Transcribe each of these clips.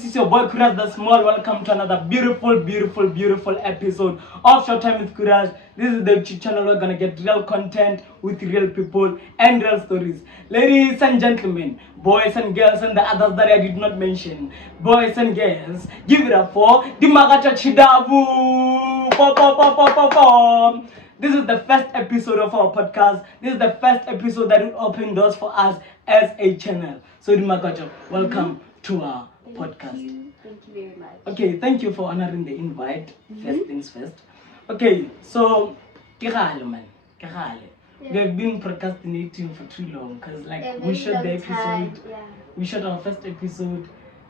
this is your boy Khuras the Small. Welcome to another beautiful episode of Short Time with Khuras. This is the YouTube channel. We're gonna get real content with real people and real stories. Ladies and gentlemen, boys and girls, and the others that I did not mention, boys and girls, give it up for Dimakatso Chidavu. This is the first episode of our podcast. This is the first episode that will open doors for us as a channel. So Dimakatso, welcome to our podcast. Thank you very much. Okay, thank you for honoring the invite. First things first. Okay, so Kirale man, Kirale. We have been procrastinating for too long because we shot the episode. We shot our first episode.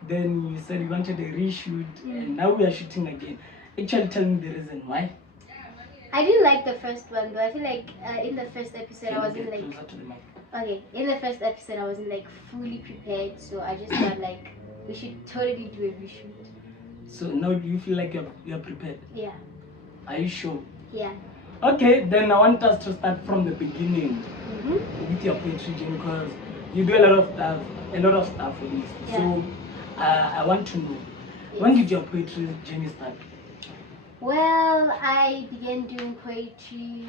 Then you said you wanted a reshoot, and now we are shooting again. Actually, tell me the reason why. I didn't like the first one though. I feel like in the first episode I wasn't like closer to the mic. okay. In the first episode I wasn't like fully prepared, so I just thought like we should totally do a reshoot. So now you feel like you're prepared? Yeah. Are you sure? Yeah. Okay, then I want us to start from the beginning with your poetry journey because you do a lot of stuff for this. Yeah. So I want to know, when did your poetry journey start? Well, I began doing poetry.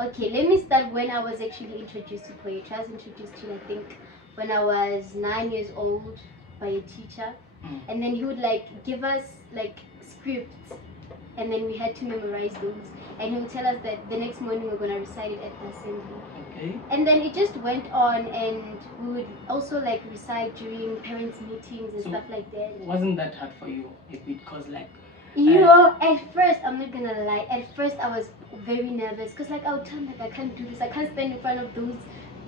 Okay, let me start when I was actually introduced to poetry. I was introduced to, I think, when I was 9 years old by a teacher. And then he would like give us like scripts, and then we had to memorize those. And he would tell us that the next morning we're gonna recite it at the assembly. Okay. And then it just went on, and we would also like recite during parents' meetings and So stuff like that. Wasn't that hard for you a bit? Because like At first, I'm not gonna lie, at first I was very nervous because like I would tell them like I can't do this, I can't stand in front of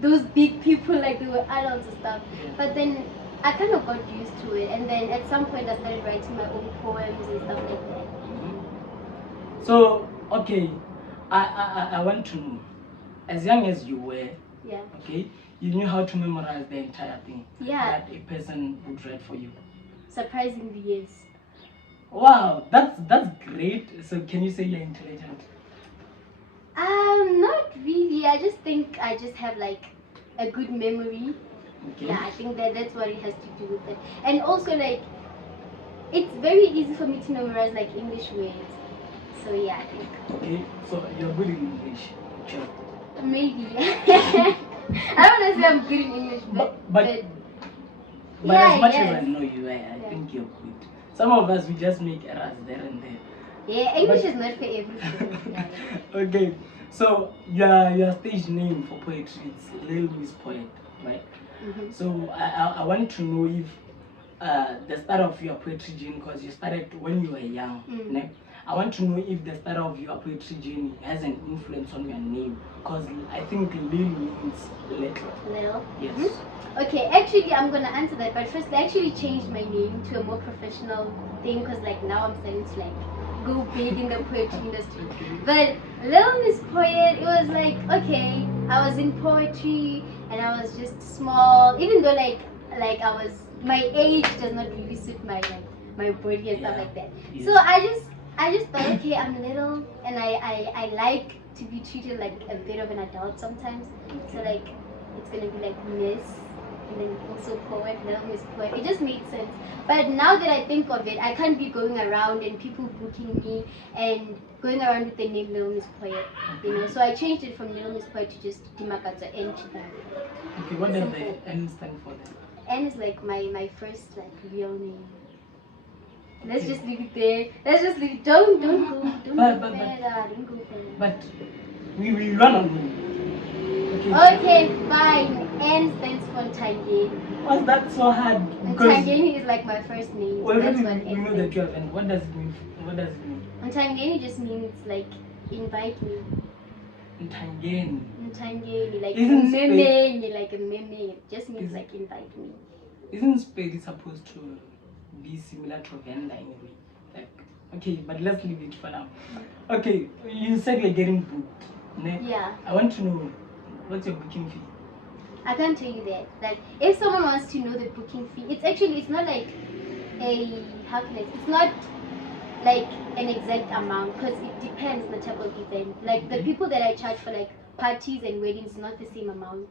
those big people like they were adults and stuff. But then I kind of got used to it, and then at some point I started writing my own poems and stuff like that. So okay, I want to know, as young as you were, okay, you knew how to memorize the entire thing that a person would write for you. Surprisingly, yes. Wow, that's great. So can you say you're intelligent? Not really. I just think I just have like a good memory. Okay. Yeah, I think that's what it has to do with it. And also like it's very easy for me to memorize like English words. So yeah, I think. Okay, so you're good in English. Sure. Maybe. I don't want to say I'm good in English, but as much as I know you, I think you're good. Some of us, we just make errors there and there. Yeah, English is not for everything. Okay, so your stage name for poetry is Little Miss Poet, right? So I want to know if the start of your poetry journey, because you started when you were young, né? I want to know if the start of your poetry journey has an influence on your name, because I think Lil means little. Little? Yes. Okay, actually I'm gonna answer that, but first I actually changed my name to a more professional thing because like now I'm starting to like go big in the poetry industry. But Little Miss Poet, it was like, okay, I was in poetry and I was just small, even though like I was, my age does not really suit my body and stuff like that. Yes. So I just thought, okay, I'm little and I like to be treated like a bit of an adult sometimes. So like it's gonna be like Miss and then also Poet, Little Miss Poet. It just made sense. But now that I think of it, I can't be going around and people booking me and going around with the name Little Miss Poet, you know. So I changed it from Little Miss Poet to just Dimakatso and Chidavu. Okay, what does the N stand for then? N is like my first like real name. Let's just leave it there. Let's just leave it. Don't go further. Don't go further. But we run on you. Okay, fine. N stands for Ntangeni. Was that so hard? Ntangeni is like my first name. Well, That's we what know N that stands you have N. What does it mean? Ntangeni just means like invite me. Ntangeni, like Isn't meme, like a meme. It just means like invite me. Isn't spade supposed to be similar to vendor anyway? Like, okay, but let's leave it for now. Okay, you said you're getting booked. Ne? Yeah. I want to know, what's your booking fee? I can't tell you that. Like, if someone wants to know the booking fee, it's not like it's not like an exact amount because it depends on the type of event. Like the people that I charge for like parties and weddings is not the same amount.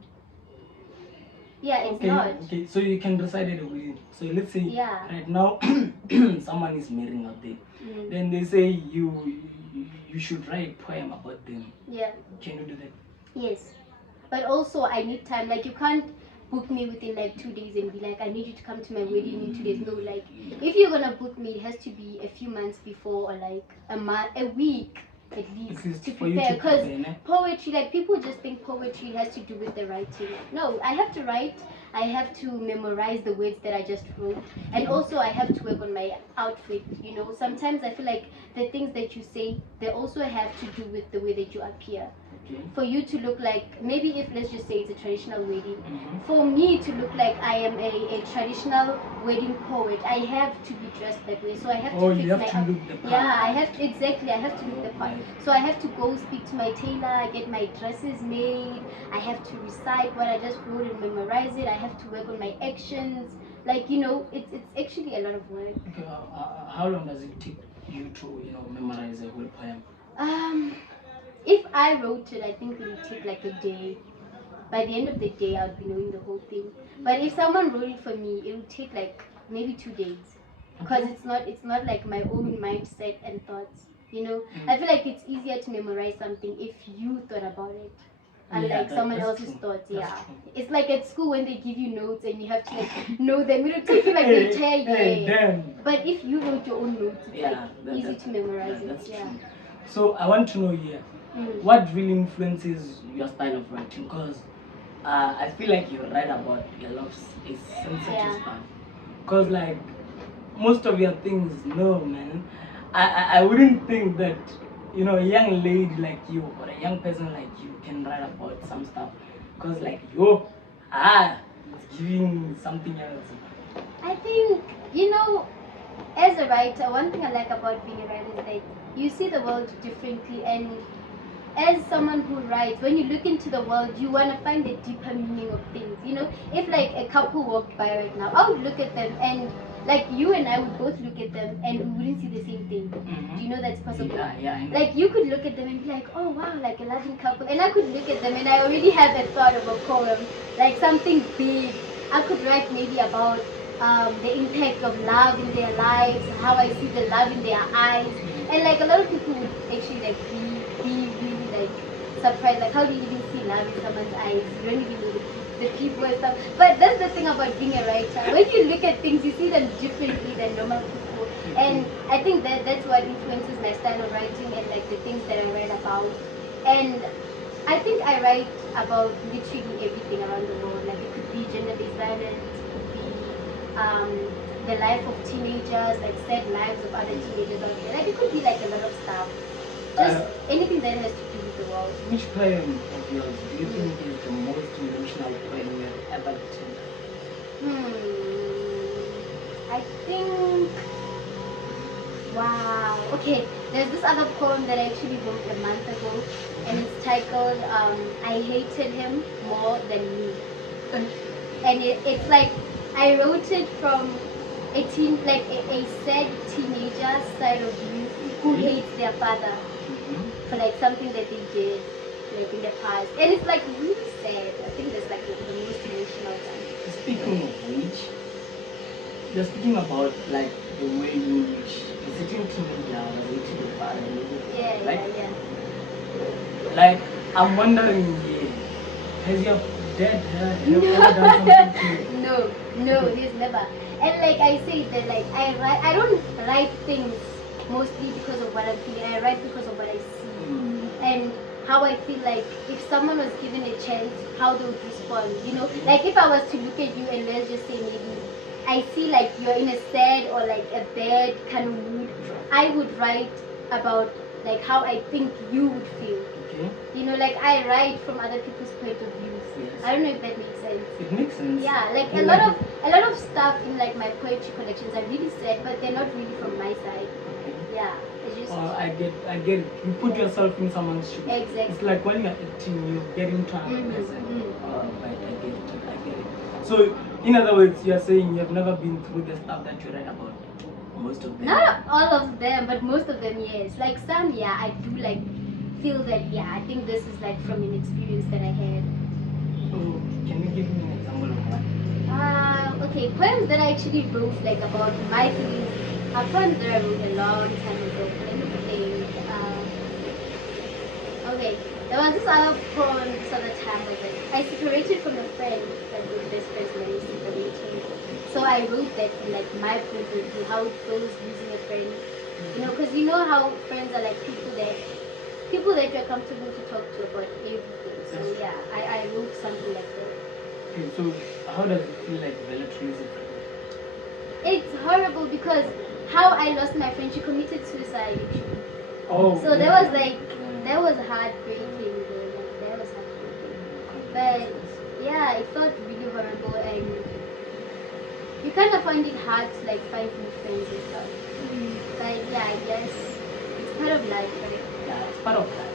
Yeah, it's Okay, not. okay. So you can recite it within. So let's say Yeah. right now someone is marrying out there. Mm. Then they say you should write poem about them. Yeah. Can you do that? Yes. But also I need time. Like you can't book me within like 2 days and be like, I need you to come to my wedding in 2 days. No, like if you're gonna book me, it has to be a few months before, or like a week at least to for you prepare. to Because prepare, ne? poetry, like people just think poetry has to do with the writing. No, I have to write. I have to memorize the words that I just wrote, and also I have to work on my outfit. You know, sometimes I feel like the things that you say, they also have to do with the way that you appear. Okay. For you to look like, maybe if let's just say it's a traditional wedding, Mhm. for me to look like I am a traditional wedding poet, I have to be dressed that way. So I have to Oh, fix you have my to look the part. yeah, I have to, exactly, I have to look the part. So I have to go speak to my tailor, I get my dresses made, I have to recite what I just wrote and memorize it, I have to work on my actions. Like, you know, it's actually a lot of work. Okay, how long does it take you to, memorize a whole poem? If I wrote it, I think it would take like a day. By the end of the day, I would be knowing the whole thing. But if someone wrote it for me, it would take like maybe 2 days, because it's not like my own mindset and thoughts. You know, I feel like it's easier to memorize something if you thought about it, unlike someone that's else's true. thoughts. That's Yeah, true. it's like at school when they give you notes and you have to like know them. It'll take you like the entire year. Hey, damn. But if you wrote your own notes, it's Yeah, like easy to memorize it. that's Yeah. true. So I want to know here, Mm. what really influences your style of writing? Because I feel like you write about a lot of sensitive Yeah. stuff. Because like most of your things, no man, I wouldn't think that a young lady like you or a young person like you can write about some stuff. Because like it's giving something else. I think, you know, as a writer, one thing I like about being a writer is that you see the world differently, and as someone who writes, when you look into the world, you want to find the deeper meaning of things. You know, if like a couple walked by right now, I would look at them, and like you and I would both look at them and we wouldn't see the same thing. Mhm. Do you know that's possible? Yeah, I know. Like you could look at them and be like, oh wow, like a loving couple, and I could look at them and I already have a thought of a poem, like something big. I could write maybe about the impact of love in their lives, how I see the love in their eyes, and like a lot of people would actually like be really like surprised, like how do you even see love in someone's eyes? You don't even know the people and stuff. But that's the thing about being a writer. When you look at things, you see them differently than normal people, and I think that's what influences my style of writing and like the things that I write about. And I think I write about literally everything around the world. Like it could be gender-based violence, it could be the life of teenagers, like sad lives of other teenagers out there. Like it could be like a lot of stuff. Just anything that has to do with the world. Which poem of yours do you think is the most emotional poem you have ever written? I think. Wow. Okay. There's this other poem that I actually wrote a month ago, and it's titled "I Hated Him More Than Me." And it's like I wrote it from a sad teenager side of you who hates their father for like something that they did like in the past, and it's like really sad. I think that's like the most emotional one. Speaking of which, you're speaking about like the way in which a certain teenager was hating the father, Yeah, right? yeah. Like I'm wondering, has your dad ever done something to you? No, he's never. And like I say that like I don't write things mostly because of what I'm feeling. I write because of what I see and how I feel like if someone was given a chance, how they would respond. You know, like if I was to look at you and let's just say maybe I see like you're in a sad or like a bad kind of mood, I would write about like how I think you would feel. Okay. You know, like I write from other people's point of views. Yes. I don't know if that makes sense. It makes sense. Yeah, like a lot of stuff in like my poetry collections are really sad, but they're not really from my side. Yeah, it's just. I get it. You put yourself in someone's shoes. Exactly. It's like when you're acting, you get into another person. Right, I get it. So, in other words, you're saying you've never been through the stuff that you write about. Most of them. Not all of them, but most of them, yes. Like some, yeah, I do like feel that, yeah, I think this is like from an experience that I had. Oh, can you give me an example of one? Okay, poems that I actually wrote like about my feelings are poems that I wrote a long time ago. Let me think. Okay, there was this other poem this other time where like, I separated from a friend that was best friends when we separated. So I wrote that from like my point of view, how it feels losing a friend. You know, because you know how friends are like people that you're comfortable to talk to about everything. So yeah, I wrote something like that. Okay, so how does it feel like Bella losing? It's horrible because how I lost my friend, she committed suicide actually. Oh. So yeah. that was heartbreaking though. Like that was heartbreaking. But yeah, it felt really horrible and you kind of find it hard to like find new friends and stuff. But yeah, I guess it's part of life, right? Yeah, it's part of that.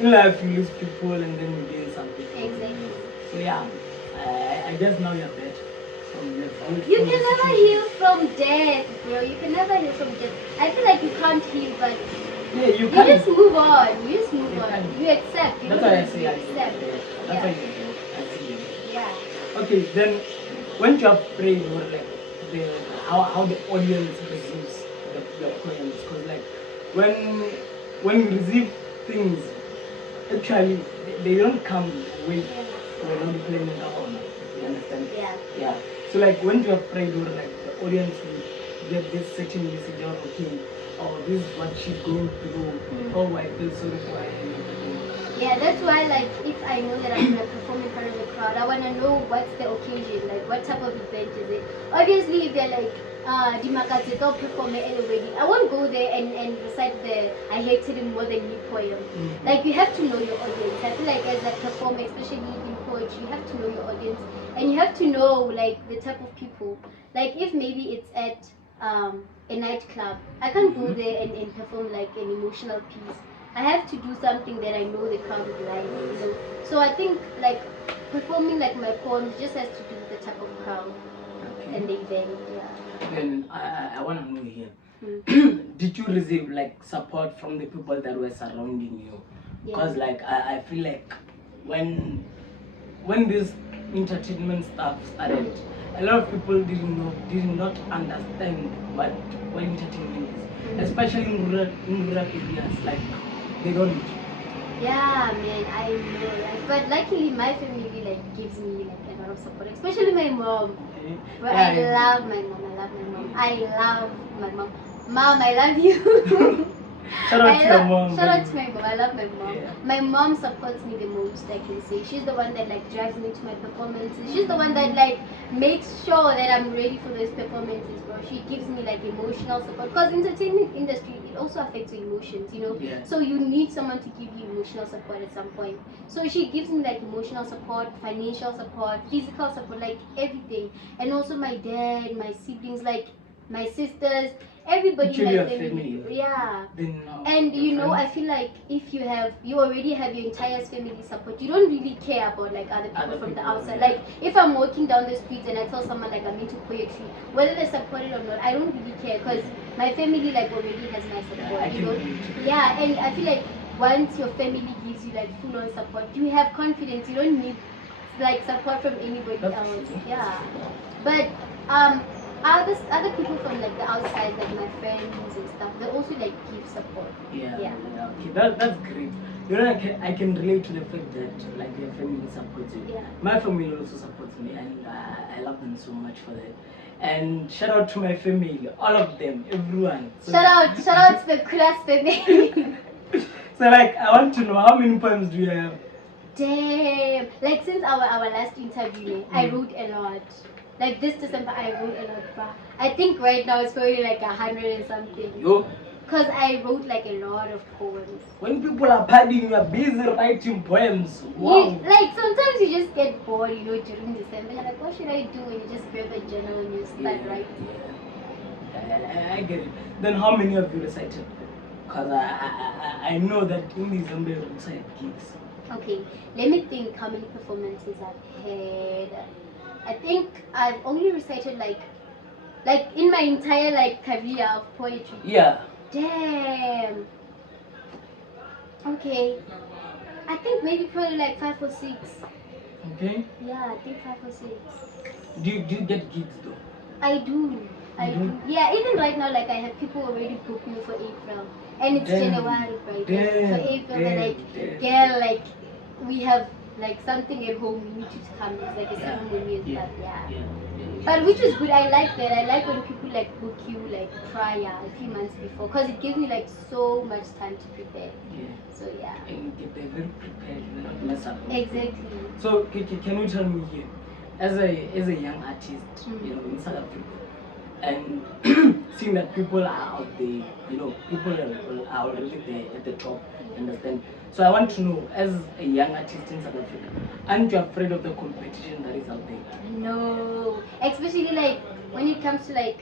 In life, you lose people and then you gain something. Exactly. So yeah, I guess now you're better. You can never heal from death, bro. You can never heal from death. I feel like you can't heal, but yeah, you you can't. just move on. You just move You on. can't. You accept. You That's know why I you say I accept. That's why Yeah. you do. I see. Yeah. Okay, then when you're afraid or like how the audience receives your poems, because like when you receive things, actually they don't come with we're not playing the honor. You understand? Yeah. Yeah. So like when you're afraid or like the audience will get this certain message or okay, oh this is what she's going through. Oh I feel sorry for her and everything. Yeah, that's why like if I know that I'm gonna perform in front of a crowd, I wanna know what's the occasion, like what type of event is it. Obviously if they're like Dimakatso, don't perform at a wedding, I won't go there and recite the I hated him more than me poem. Like you have to know your audience. I feel like as a performer, especially in poetry, you have to know your audience and you have to know like the type of people. Like if maybe it's at a nightclub, I can't go there and perform like an emotional piece. I have to do something that I know the crowd would like, you know. So I think like performing like my poems just has to do with the type of crowd and the event. Yeah. Then I want to know here. Did you receive like support from the people that were surrounding you? Because like I feel like when this entertainment stuff started, a lot of people did not understand what entertainment is, especially in rural areas. Like they don't. Yeah, man, I know, right? But luckily, my family like gives me like a lot of support, especially my mom. Okay. But I love my mom. I love my mom. I love my mom. Mom, I love you. Shout out to your mom. Shout out to my mom. I love my mom. Yeah. My mom supports me the most, I can say. She's the one that like drives me to my performances. She's the one that like makes sure that I'm ready for those performances, bro. She gives me like emotional support. Because entertainment industry, it also affects your emotions, you know. Yeah. So you need someone to give you emotional support at some point. So she gives me like emotional support, financial support, physical support, like everything. And also my dad, my siblings, like my sisters, everybody in my family. Yeah. And you know, I feel like if you already have your entire family support, you don't really care about like other people from the outside. Like if I'm walking down the streets and I tell someone like I'm into poetry, whether they support it or not, I don't really care because my family like already has my support, you know. Yeah, and I feel like once your family gives you like full on support, you have confidence. You don't need like support from anybody else. Yeah. But other people from like the outside, like my friends and stuff, they also like give support. Yeah. Okay, that's great. You know, I can relate to the fact that like your family supports you. Yeah. My family also supports me, and I love them so much for that. And shout out to my family, all of them, everyone. So shout out to the Khuras family. So like, I want to know how many poems do you have? Damn! Like since our last interview, I wrote a lot. Like this December, I wrote a lot. But I think right now it's probably like 100 and something. Yo. Because I wrote like a lot of poems. When people are partying, you are busy writing poems. Wow. Like sometimes you just get bored, you know, during December. You're like, what should I do? And you just grab a journal and you start writing. Yeah. I get it. Then how many of you recited? Because I know that in December you recite gigs. Okay, let me think how many performances I've had. I think I've only recited like in my entire like career of poetry. Yeah. Damn. Okay. I think maybe probably like 5 or 6. Okay. Yeah, I think 5 or 6. Do you get gigs though? I do. I do. Yeah, even right now, like I have people already booked me for April, and it's January, right? For April, they're like, girl, like we have like something at home. We need you to come. It's like a ceremony and stuff. Yeah. But which is good. I like that. I like when people like book you like prior, a few months before, because it gives me like so much time to prepare. Yeah. So yeah. And get there very prepared, not mess up. Exactly. So can you tell me here, as a young artist, you know, in South Africa, and seeing that people are out there, you know, people are already there at the top, understand? So I want to know, as a young artist in South Africa, aren't you afraid of the competition that is out there? No, especially like when it comes to like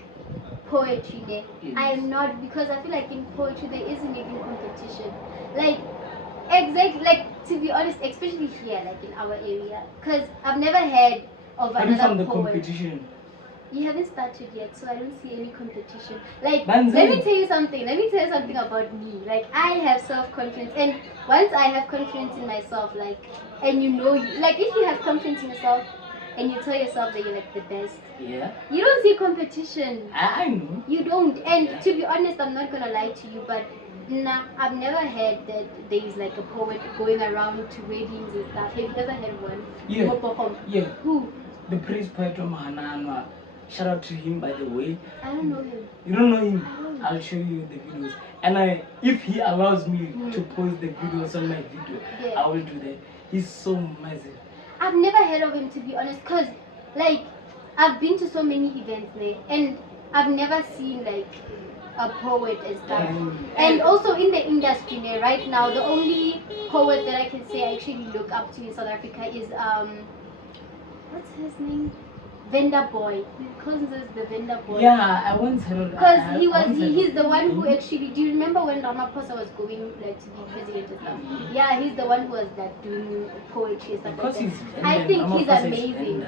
poetry there. Yes. I am not, because I feel like in poetry there isn't even competition. Like, exactly, like to be honest, especially here, like in our area, because I've never heard of another poet. Competition? You haven't started yet, so I don't see any competition. Like, let me tell you something. Let me tell you something about me. Like, I have self-confidence, and once I have confidence in myself, like, and you know, like, if you have confidence in yourself, and you tell yourself that you're like the best, yeah, you don't see competition. I know. You don't. And to be honest, I'm not gonna lie to you, but nah, I've never heard that there is like a poet going around to weddings and stuff. Have you ever heard one? Yeah. Yeah. Who? The praise poet of Mahananwa. Shout out to him, by the way. I don't know him. You don't know him? I'll show you the videos. And if he allows me to post the videos on my video, I will do that. He's so massive. I've never heard of him, to be honest, because like I've been to so many events there, and I've never seen like a poet and stuff. And also in the industry there right now, the only poet that I can say I actually look up to in South Africa is what's his name? Vendor Boy. He calls us the Vendor Boy. Yeah, I once heard. Because he's the one who actually. Do you remember when Ramaphosa was going like to be president and stuff? Yeah, he's the one who was like doing poetry and stuff like that. I think he's amazing.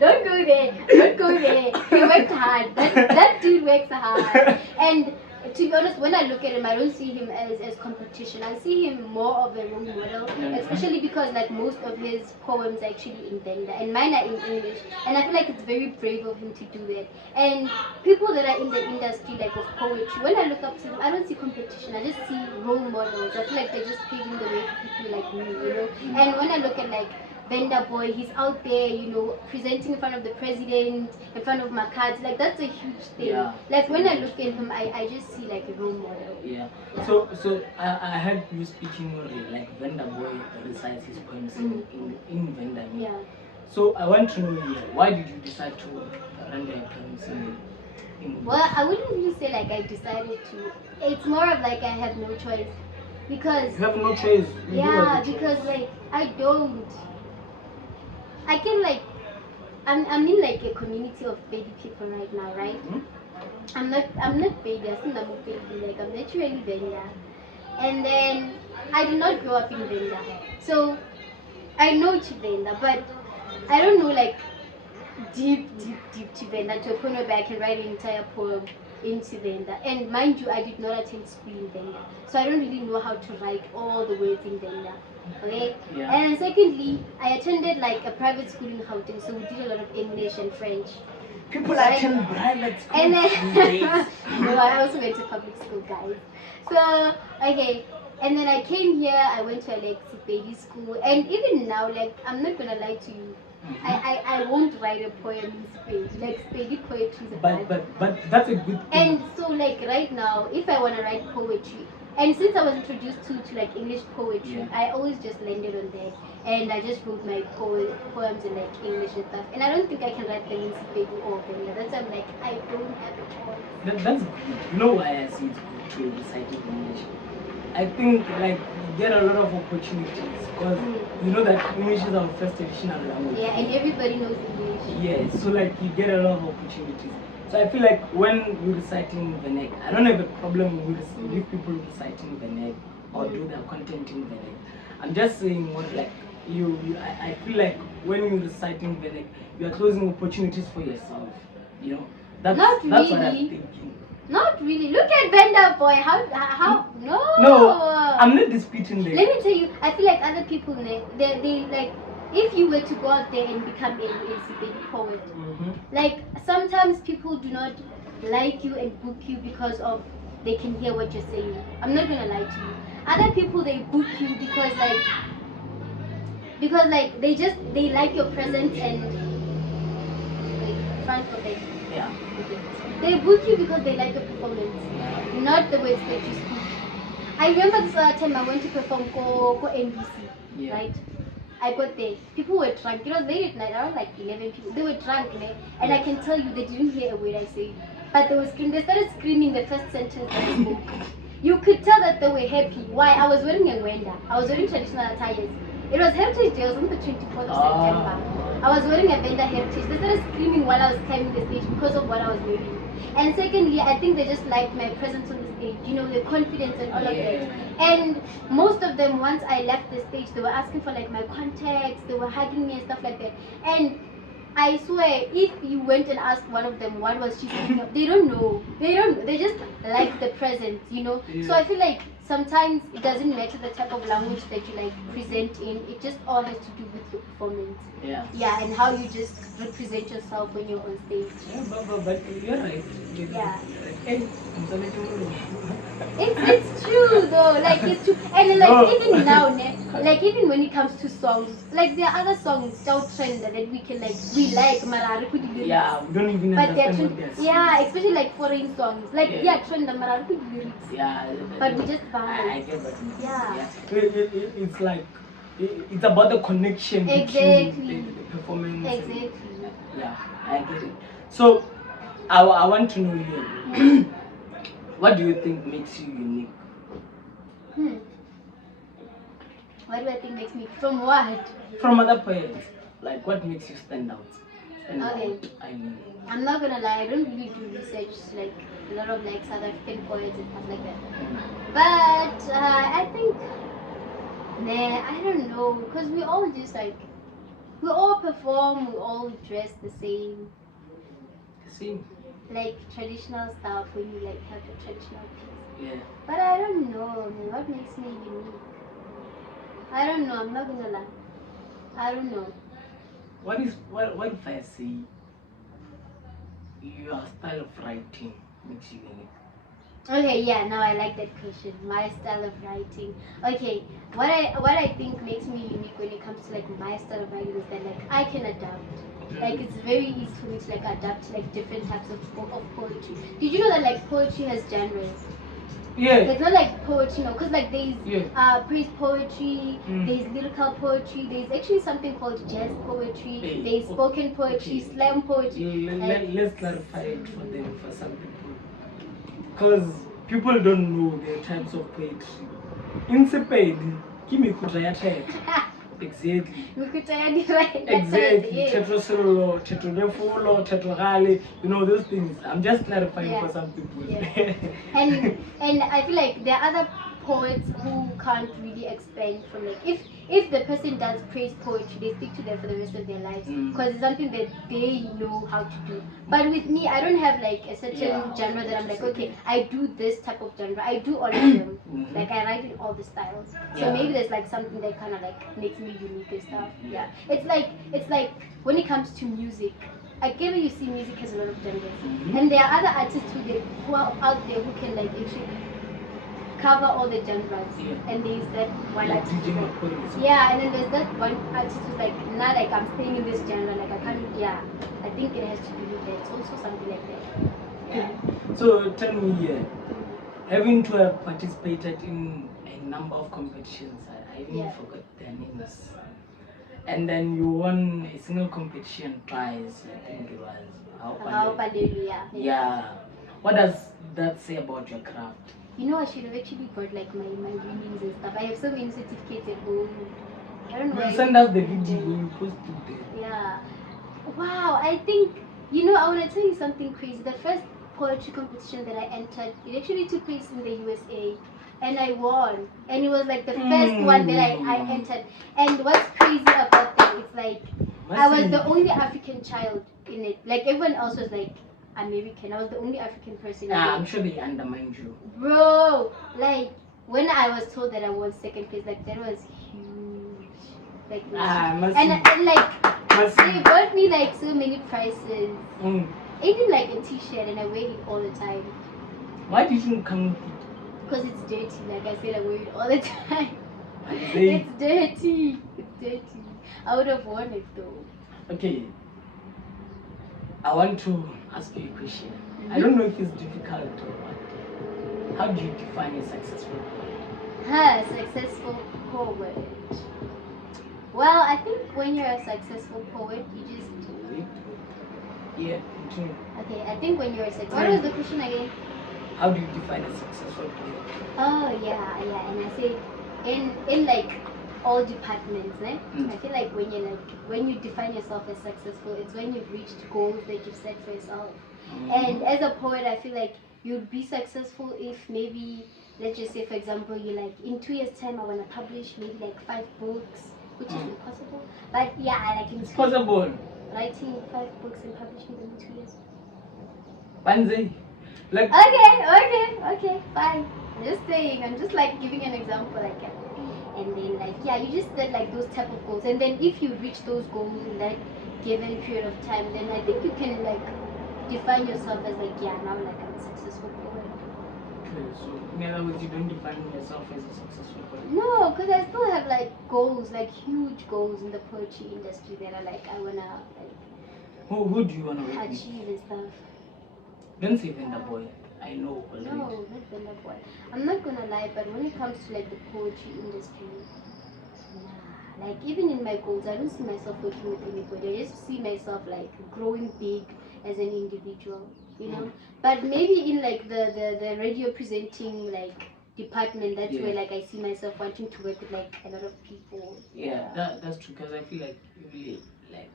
Don't go there. Don't go there. Don't go there. He worked hard. That dude works hard. And to be honest, when I look at him, I don't see him as competition. I see him more of a role model, especially because like most of his poems are actually in Venda and mine are in English. And I feel like it's very brave of him to do that. And people that are in the industry like of poetry, when I look up to them, I don't see competition. I just see role models. I feel like they're just paving the way for people like me, you know. And when I look at like Vendor Boy, he's out there, you know, presenting in front of the president, in front of Makati. Like, that's a huge thing. Yeah. Like, when I look at him, I just see, like, a role model. Yeah. So I heard you speaking already, like, Vendor Boy recites his poems in Venda. Yeah. So I want to know here, why did you decide to render your poems in English? Well, I wouldn't really say, like, I decided to. It's more of, like, I have no choice. Because... You have no choice? Yeah, because, like, I don't... I can like, I'm in like a community of baby people right now, right? I'm not baby, I think I'm a baby, like I'm naturally Venda. And then I did not grow up in Venda. So I know Chivenda, but I don't know like deep Chivenda to a point where I can write an entire poem in Chivenda. And mind you, I did not attend school in Venda. So I don't really know how to write all the words in Venda. Okay. Yeah. And secondly, I attended like a private school in Gauteng, so we did a lot of English and French. People attend private school. And then no, I also went to public school, guys. So okay, and then I came here. I went to a baby school, and even now, like I'm not gonna lie to you, I won't write a poem in Spedi. Like Spedi poetry is a but that's a good thing. And so like right now, if I wanna write poetry. And since I was introduced to like English poetry, I always just landed on there, and I just wrote my poems in like English and stuff. And I don't think I can write them in Sepedi or Venda. That's why I'm like, I don't have a choice. That's good. You know why I say it's good to recite in English? I think like you get a lot of opportunities because you know that English is our first additional language. Yeah, and everybody knows English. Yeah, so like you get a lot of opportunities. So I feel like when you're reciting Venek, I don't have a problem with people reciting Venek or do their content in Venek. I'm just saying what like I feel like when you're reciting Venek, you are closing opportunities for yourself. You know, that's what I'm thinking. Not really. Look at Vendor Boy. How no. No. I'm not disputing that. Let me tell you, I feel like other people, they like, if you were to go out there and become a baby poet, like sometimes people do not like you and book you because of they can hear what you're saying. I'm not gonna lie to you. Other people, they book you because like they like your presence and like front of it. Yeah. Okay. They book you because they like your performance, not the words that you speak. I remember this other time I went to perform for NBC, right? I got there. People were drunk. It was late at night, around like 11 people. They were drunk, man. And I can tell you, they didn't hear a word I said. But they started screaming the first sentence that I spoke. You could tell that they were happy. Why? I was wearing a wenda. I was wearing traditional attires. It was Heritage Day. It was on the 24th of September. I was wearing a Venda heritage. They started screaming while I was climbing the stage because of what I was wearing. And secondly, I think they just liked my presence on the stage, you know, the confidence and all of that. And most of them, once I left the stage, they were asking for like my contacts, they were hugging me and stuff like that. And I swear, if you went and asked one of them what was she speaking of, they don't know. They just like the presence, you know. So I feel like sometimes it doesn't matter the type of language that you like present in. It just all has to do with your performance. Yeah, and how you just represent yourself when you're on stage. But you're right. Yeah. Hey, It's true though, like it's true, and like even now, like even when it comes to songs, like there are other songs still trend that we can we like, yeah, we don't even but understand what they're saying. yeah, especially like foreign songs, like trend the lyrics. Yeah, but we just found I get what you mean. Yeah. It's like it's about the connection between the performance. Exactly. Yeah, I get it. So I want to know here. What do you think makes you unique? What do I think makes me? From what? From other poets. Like what makes you stand out? Okay. I mean, I'm not gonna lie, I don't really do research like a lot of like South African poets and stuff like that. But I think, I don't know, because we all just like, we all perform, we all dress the same. Same. Like traditional stuff when you like have your traditional piece. Yeah. But I don't know, what makes me unique? I don't know, I'm not gonna lie. I don't know. What if I say your style of writing makes you unique? Okay, yeah, now I like that question. My style of writing. Okay, what I think makes me unique when it comes to like my style of writing is that like I can adapt. Like it's very easy for me to like adapt to like different types of poetry. Did you know that like poetry has genres? Yeah. It's not like poetry, because like there's praise poetry, there's lyrical poetry, there's actually something called jazz poetry, there's spoken poetry, slam poetry. Let's clarify it for them, for some people. Because people don't know the types of poetry. Insipid, give me kutrayathet. Exactly. Exactly. Tetrosolo, tetronefulo, tetrogale, you know those things. I'm just clarifying for some people. Yeah. and I feel like there are other poets who can't really expand from like if the person does praise poetry, they stick to that for the rest of their lives because it's something that they know how to do. But with me, I don't have like a certain genre that I'm like, okay, I do this type of genre. I do all of them. Like I write in all the styles. So maybe there's like something that kind of like makes me unique and stuff. Yeah. It's like when it comes to music. I get you see music has a lot of genres, and there are other artists who are out there who can like actually cover all the genres. And there's that one like artist. DJ And then there's that one artist who's like, not like I'm staying in this genre, like I can't. I think it has to do with that. It's also something like that. So tell me, having to have participated in a number of competitions, I even forgot their names. And then you won a single competition prize, I think it was. Yeah. What does that say about your craft? You know, I should have actually got like my winnings and stuff. I have so many certificates at home. I don't know. You send us the video when you post it there. Yeah. Wow, I think, I want to tell you something crazy. The first poetry competition that I entered, it actually took place in the USA. And I won. And it was like the first one that I entered. And what's crazy about that, it's like, I was the only African child in it. Like everyone else was like American. I was the only African person in it. I'm sure they undermined you. Bro, like, when I was told that I won second place, like that was huge. Like massive. Like they bought me like so many prizes. Even like a t-shirt, and I wear it all the time. Why did you come with it? Because it's dirty. Like I said, I wear it all the time. It's dirty. It's dirty. I would have worn it though. Okay. I want to ask you a question. I don't know if it's difficult or what. How do you define a successful poet? Successful poet. Well, I think when you're a successful poet, you just do it. Yeah, continue. Okay, I think when you're a successful... What was the question again? How do you define a successful poet? Oh, yeah. And I say, in like all departments, I feel like when you define yourself as successful, it's when you've reached goals that you've set for yourself. And as a poet, I feel like you'd be successful if maybe, let's just say, for example, you like, in 2 years' time, I want to publish maybe like 5 books, which is impossible. But yeah, I like it's possible. Writing 5 books and publishing them in 2 years. One day. Like Okay, fine. I'm just saying, I'm just like giving an example, like, and then like, yeah, you just set like those type of goals, and then if you reach those goals in that given period of time, then I think you can like define yourself as like, yeah, now like I'm a successful poet. Okay, so in other words, you don't define yourself as a successful poet? No, because I still have like goals, like huge goals in the poetry industry that are like, I wanna like. Who do you wanna work with? Achieve and stuff. Don't say Vendor Boy. I know already. No, not Vendor Boy. I'm not gonna lie, but when it comes to like the poetry industry, nah. Like even in my goals, I don't see myself working with anybody. I just see myself like growing big as an individual, you know. But maybe in like the radio presenting like department, that's where like I see myself wanting to work with like a lot of people. Yeah, that's true, because I feel like really like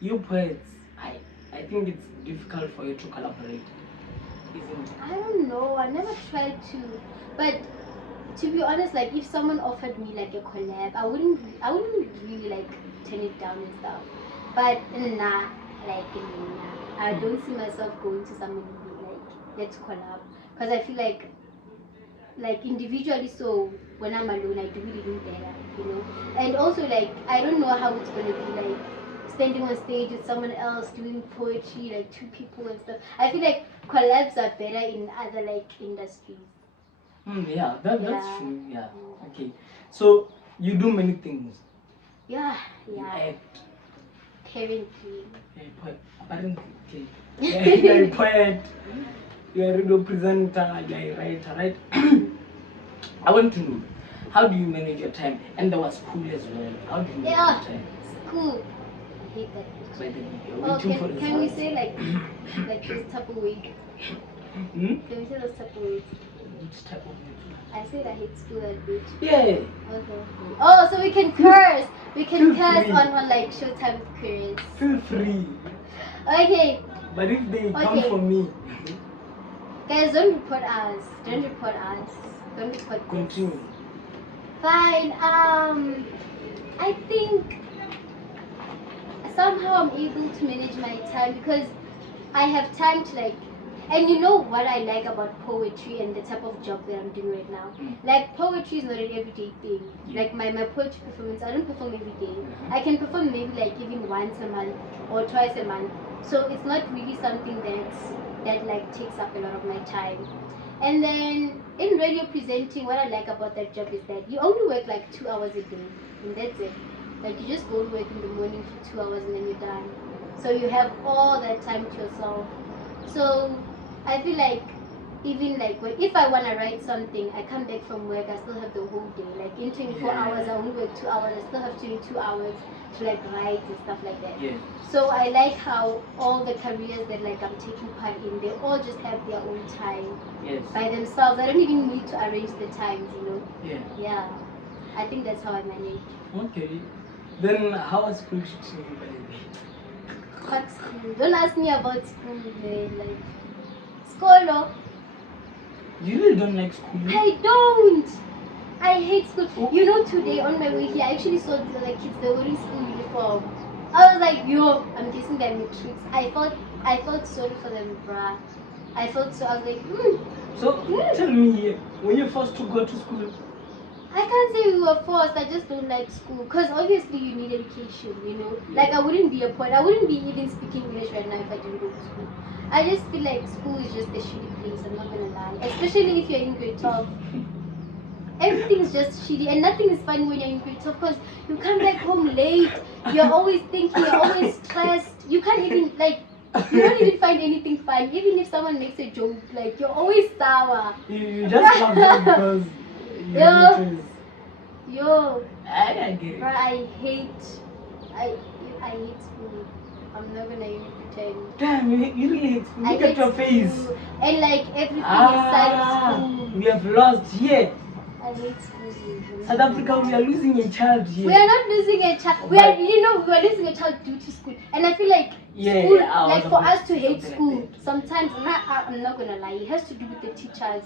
you poets, I think it's difficult for you to collaborate. I don't know. I never tried to, but to be honest, like if someone offered me like a collab, I wouldn't really like turn it down and stuff. But nah, I don't see myself going to someone and be like, let's collab, because I feel like individually. So when I'm alone, I do it even better, you know. And also like I don't know how it's gonna be like standing on stage with someone else doing poetry, like 2 people and stuff. I feel like collabs are better in other like industries. That's true. Yeah. Okay. So you do many things. Yeah. You act. Currently. Apparently. You're a poet. You're a radio presenter. You're a writer, right? I want to know, how do you manage your time? And there was school as well. How do you manage your time? School. I hate that. Can we say like those type of weeks? Can we say those type of weeks? Which type of weeks? I said I hate school that bitch. Yeah. Okay. Oh, so we can curse. We can curse on like Showtime with Khuras. Feel free. Okay. But if they come for me. Guys, don't report us. Don't report us. Don't report. Continue. Fine. I think somehow I'm able to manage my time because I have time to like, and you know what I like about poetry and the type of job that I'm doing right now. Like poetry is not an everyday thing. Like my poetry performance, I don't perform every day. I can perform maybe like even once a month or twice a month. So it's not really something that like takes up a lot of my time. And then in radio presenting, what I like about that job is that you only work like 2 hours a day, and that's it. Like you just go to work in the morning for 2 hours and then you're done. So you have all that time to yourself. So I feel like even like if I want to write something, I come back from work, I still have the whole day. Like in 24 hours, I only work 2 hours. I still have 22 hours to like write and stuff like that. Yeah. So I like how all the careers that like I'm taking part in, they all just have their own time by themselves. I don't even need to arrange the times, you know. Yeah. I think that's how I manage. Okay. Then how was school teaching you, by the way? What school? Don't ask me about school, man. Like school. You really don't like school? I don't. I hate school. You know, today on my way here, I actually saw the like kids that were wearing school uniform. I was like, yo, I'm guessing they're matrix. I felt sorry for them, bruh. I felt so. I was like, So tell me, when you're forced to go to school, I can't say we were forced. I just don't like school because obviously you need education. Like I wouldn't be a point. I wouldn't be even speaking English right now if I didn't go to school. I just feel like school is just a shitty place. I'm not gonna lie. Especially if you're in grade 12. Everything is just shitty and nothing is fun when you're in grade 12 because you come back home late. You're always thinking. You're always stressed. You can't even you don't even find anything fun. Even if someone makes a joke, like you're always sour. you just love them because Yo, I get it. bro, I hate school. I'm not gonna even pretend. Damn, you really hate school. I Look hate at your face. school. And like everything inside school. We have lost here. I hate school. South Africa, we are losing a child here. We are not losing a child. We are losing a child due to school. And I feel like school, like for us to hate school, sometimes I'm not gonna lie, it has to do with the teachers.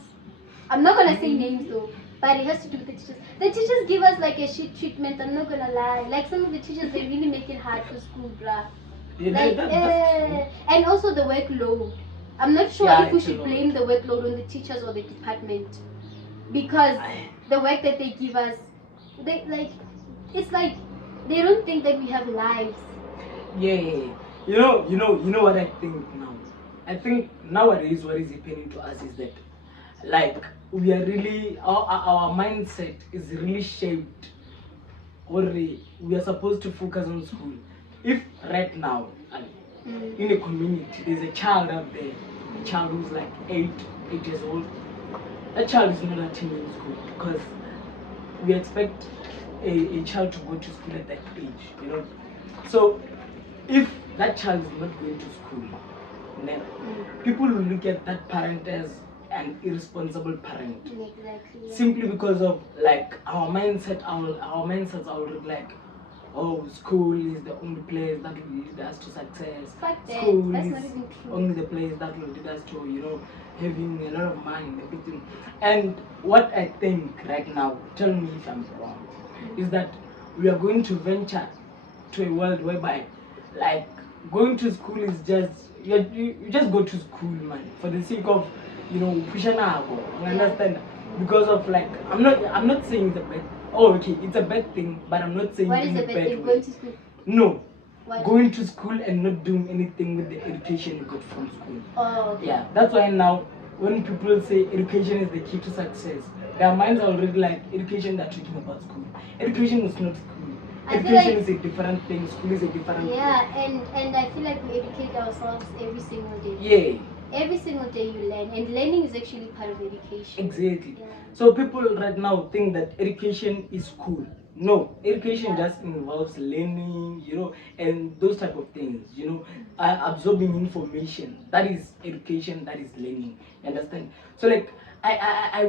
I'm not gonna say names though, but it has to do with the teachers. The teachers give us like a shit treatment. I'm not gonna lie. Like some of the teachers, they really make it hard for school, bruh. And also the workload. I'm not sure if we should blame the workload on the teachers or the department, because the work that they give us, it's like they don't think that we have lives. Yeah. You know what I think now? I think nowadays what is happening to us is that like we are really our mindset is really shaped, or we are supposed to focus on school. If right now in a community there's a child out there, a child who's like 8 years old, that child is not attending school because we expect a child to go to school at that age, So if that child is not going to school, then people will look at that parent as an irresponsible parent. Exactly. Simply because of like our mindsets are like, oh, school is the only place that will lead us to success. School That's is not even true. only the place that will lead us to, having a lot of money and everything. And what I think right now, tell me if I'm wrong, is that we are going to venture to a world whereby like going to school is just you just go to school, man, for the sake of pushing up. You understand? Because of like I'm not saying it's a bad. Oh, okay, it's a bad thing, but I'm not saying What it's is a the bad thing? way. Going to school? No. What? Going to school and not doing anything with the education you got from school. Oh, okay. Yeah, that's why now when people say education is the key to success, their minds are already like education they're talking about school. Education is not school. Education is a different thing. School is a different thing. And I feel like we educate ourselves every single day. Yeah. Every single day you learn, and learning is actually part of education. Exactly. Yeah. So people right now think that education is school. No, education just involves learning, and those type of things, absorbing information. That is education, that is learning. You understand? So like I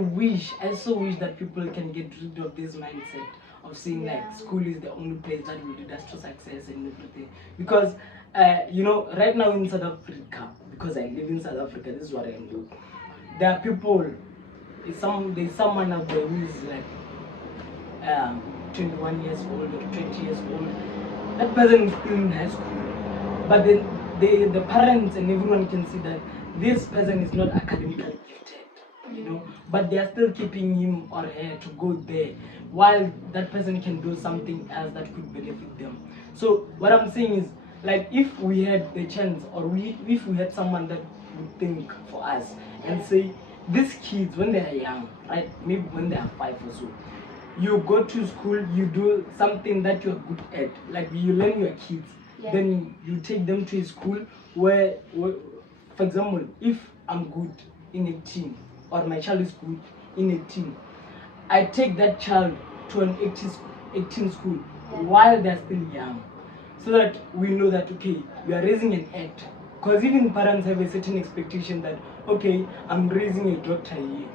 so wish that people can get rid of this mindset of saying like school is the only place that will lead us to success and everything. Because right now in South Africa, because I live in South Africa, this is what I do. There are people, there's someone out there who is like 21 years old or 20 years old. That person is still in high school. But then the parents and everyone can see that this person is not academically gifted, but they are still keeping him or her to go there, while that person can do something else that could benefit them. So what I'm saying is, like, if we had the chance, or if we had someone that would think for us and say, these kids when they are young, right, maybe when they are 5 or so, you go to school, you do something that you're good at, like you learn your kids, then you take them to a school where, for example, if I'm good in a team, or my child is good in a team, I take that child to an 18 school while they're still young, so that we know that, okay, we are raising an actor. Because even parents have a certain expectation that, okay, I'm raising a doctor here,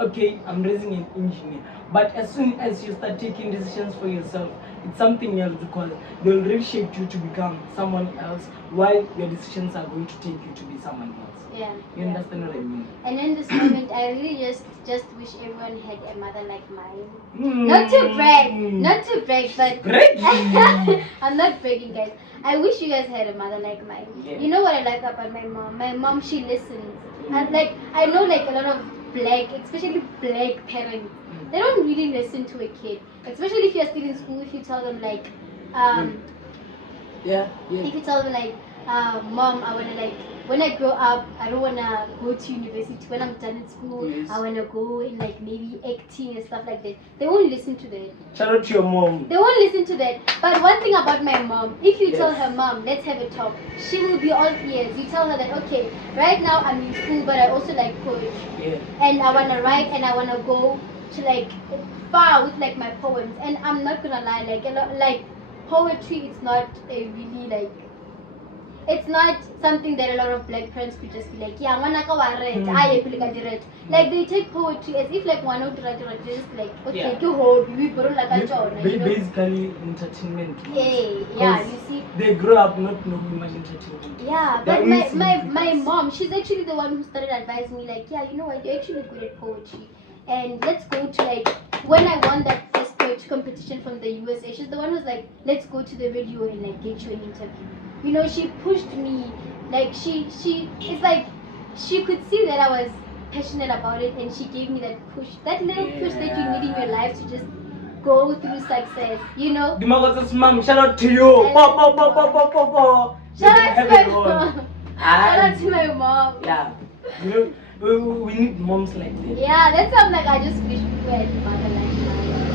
okay, I'm raising an engineer. But as soon as you start taking decisions for yourself, it's something else, because they'll reshape you to become someone else, while your decisions are going to take you to be someone else. Yeah. You understand what I mean? And in this moment, I really just wish everyone had a mother like mine. Not to brag, but bragging. I'm not bragging, guys. I wish you guys had a mother like mine. Yeah. You know what I like about my mom? My mom, she listens. And like, I know like a lot of black, especially black parents, they don't really listen to a kid. Especially if you're still in school, if you tell them like, if you tell them like, Mom, I wanna like, when I grow up, I don't wanna go to university. When I'm done in school, I wanna go in like maybe acting and stuff like that. They won't listen to that. Shout out to your mom. They won't listen to that. But one thing about my mom, if you tell her, Mom, let's have a talk, she will be all ears. You tell her that, okay, right now I'm in school, but I also like poetry. Yeah. And I wanna write and I wanna go to like far with like my poems. And I'm not gonna lie, like a lot, like poetry is not a really like, it's not something that a lot of black parents could just be like, yeah, like they take poetry as if like one of the just like, okay, basically entertainment. Yeah, you see. They grow up not knowing much entertainment. Yeah, but my mom, she's actually the one who started advising me like, yeah, you know what, you're actually good at poetry. And let's go to like, when I won that first poetry competition from the USA, she's the one who's like, let's go to the radio and like get you an interview. You know, she pushed me, like it's like, she could see that I was passionate about it and she gave me that push, that little push that you need in your life to just go through success, you know. Dimakatso's mom, shout out to you. Shout out to my mom. Shout out to my mom. Yeah, you know, we need moms like that. Yeah, that's something like I just wish we had a mother like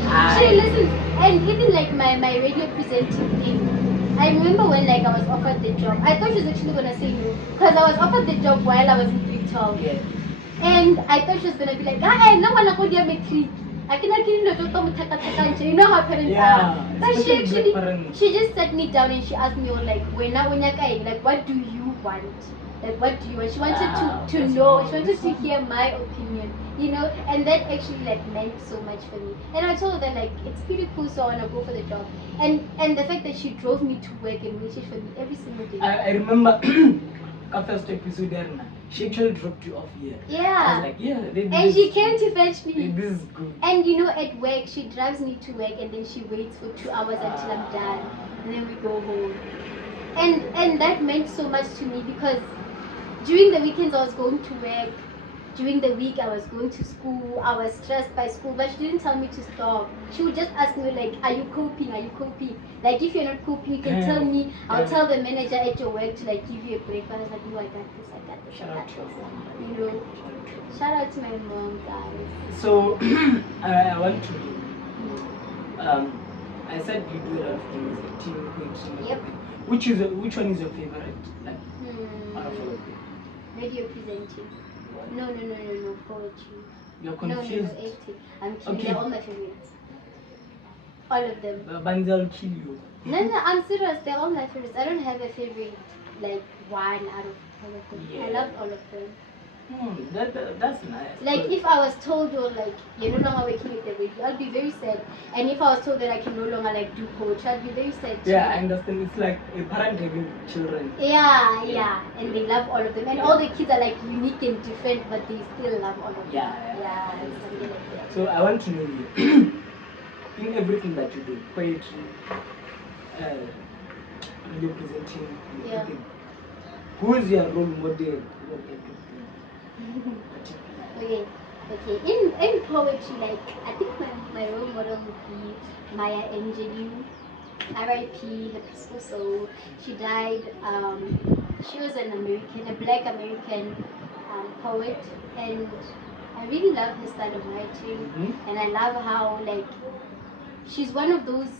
mine. She listens, and even like my radio presenting thing. I remember when like I was offered the job, I thought she was actually gonna say no, because I was offered the job while I was in grade 12. Yeah. And I thought she was gonna be like, I no one go there matric. I cannot get into the you know how parents are. But she actually, she just sat me down and she asked me, like, like, what do you want? Like, what do you want? She wanted to know, she wanted to hear my opinion, you know, and that actually like meant so much for me. And I told her that like, it's pretty cool, so I wanna go for the job. And the fact that she drove me to work and waited for me every single day. I remember first episode there, she actually dropped you off here. Yeah. I was like, yeah. And she came to fetch me. This is good. And you know, at work, she drives me to work and then she waits for 2 hours until I'm done. And then we go home. And that meant so much to me because during the weekends I was going to work. During the week I was going to school. I was stressed by school, but she didn't tell me to stop. She would just ask me like, are you coping? Are you coping? Like if you're not coping, you can tell me. I'll tell the manager at your work to like give you a break. But I was like, no, I got this. Shout out to your mom. You know, shout out to my mom, guys. So I want to I said you do a lot of things, like team coaching. Yep. Which one is your favorite? Like out of all of them? Radio presenting. No, poetry. You're confused. No, acting. I'm kidding. Okay. They're all my favorites. All of them. Banzi, I'll kill you. No, I'm serious. They're all my favorites. I don't have a favorite, like one out of all of them. Yeah. I love all of them. That's nice. Like if I was told, like you're no longer working at the radio, I'll be very sad. And if I was told that I can no longer like do poetry, I'd be very sad too. Yeah, I understand. It's like a parent having children. Yeah. And they love all of them. And all the kids are like unique and different, but they still love all of them. Yeah. Something like that. So I want to know you. In everything that you do, poetry, radio presenting, everything. Who is your role model? Okay. In poetry, like I think my role model would be Maya Angelou, R.I.P. the peaceful soul. She died. She was a Black American poet, and I really love her style of writing. And I love how like she's one of those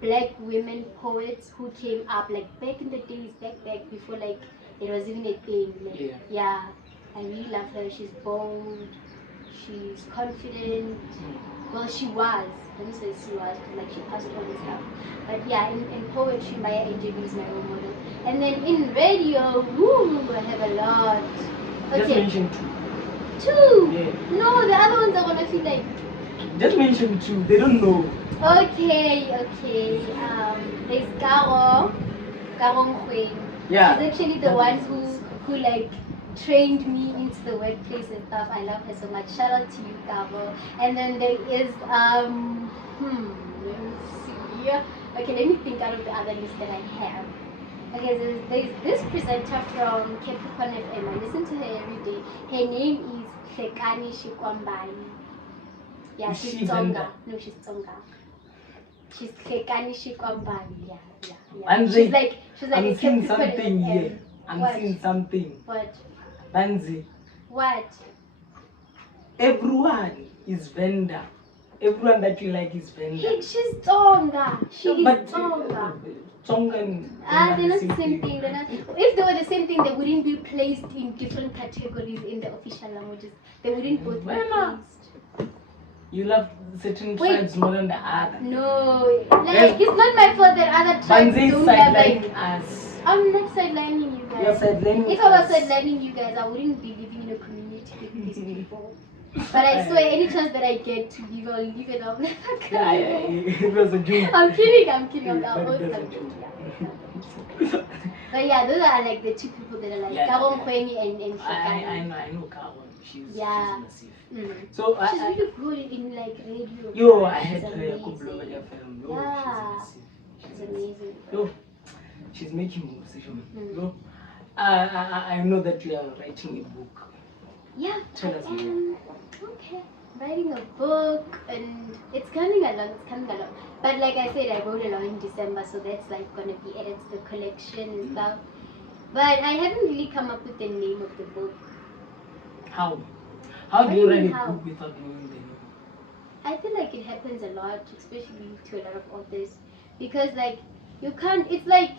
Black women poets who came up like back in the days, back before like it was even a thing. Like, yeah. I really love her. She's bold. She's confident. Well, she was. Let me say she was, because like she passed on and stuff. But yeah, in poetry, Maya Angelou is my role model. And then in radio, I have a lot. Okay. Just mention two. Two? Yeah. No, the other ones I want to feel like. Just mention two. They don't know. Okay. There's Karo Ngweng. Yeah. She's actually the one who like trained me into the workplace and stuff. I love her so much. Shout out to you, Karo. And then there is let me see. Okay, let me think out of the other list that I have. Okay, so there's this presenter from Capricorn FM. I listen to her every day. Her name is Hlekani Shikwambani. Yeah, Is she's she Tsonga. Venda? No, she's Tsonga. She's Hlekani Shikwambani. Yeah. And She's like I'm a seeing Capricorn something FM. here. I'm What? seeing something. What? Banzi. What? Everyone is vendor. Everyone that you like is vendor. She's Tsonga. She is Tsonga. Tsonga and They're not the same thing. If they were the same thing, they wouldn't be placed in different categories in the official languages. They wouldn't both be placed. You love certain tribes more than the other. No, like it's not my fault that other tribes don't have like us. I'm not sidelining you guys. You're sidelining If I was sidelining you guys, I wouldn't be living in a community with these people. But I swear, any chance that I get to leave, I'll leave it. I'll never come. Yeah, it was a joke. I'm kidding. I'm But always it was a kidding. joke. But yeah, those are like the two people that are like Karong Kweni and Hlekani. I know Karong. She's massive. So she's really good in like radio. Yo, I had She's her amazing. film. Yo, Yeah, she's she's amazing. Yo, she's making moves. Yo, I know that you are writing a book. Yeah, Tell us more. Okay, writing a book and it's coming along. But like I said, I wrote a lot in December, so that's like gonna be added to the collection and stuff. But I haven't really come up with the name of the book. How? How do you write a book without knowing the name? I feel like it happens a lot, especially to a lot of authors, because like you can't. It's like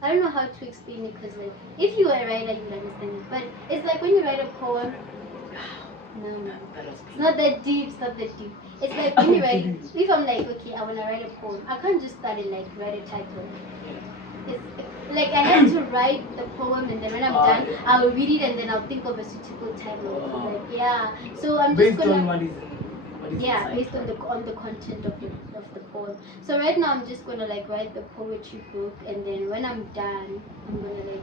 I don't know how to explain it, because like if you were a writer, you would understand it. But it's like when you write a poem. No, it's not that deep. It's not that deep. It's like when you write. If I'm like, okay, I wanna write a poem, I can't just start it like write a title. It's like I have to write the poem, and then when I'm done, I'll read it, and then I'll think of a suitable title. Like so I'm just based gonna. On what is Based on the content of the poem. So right now I'm just gonna like write the poetry book, and then when I'm done, I'm gonna like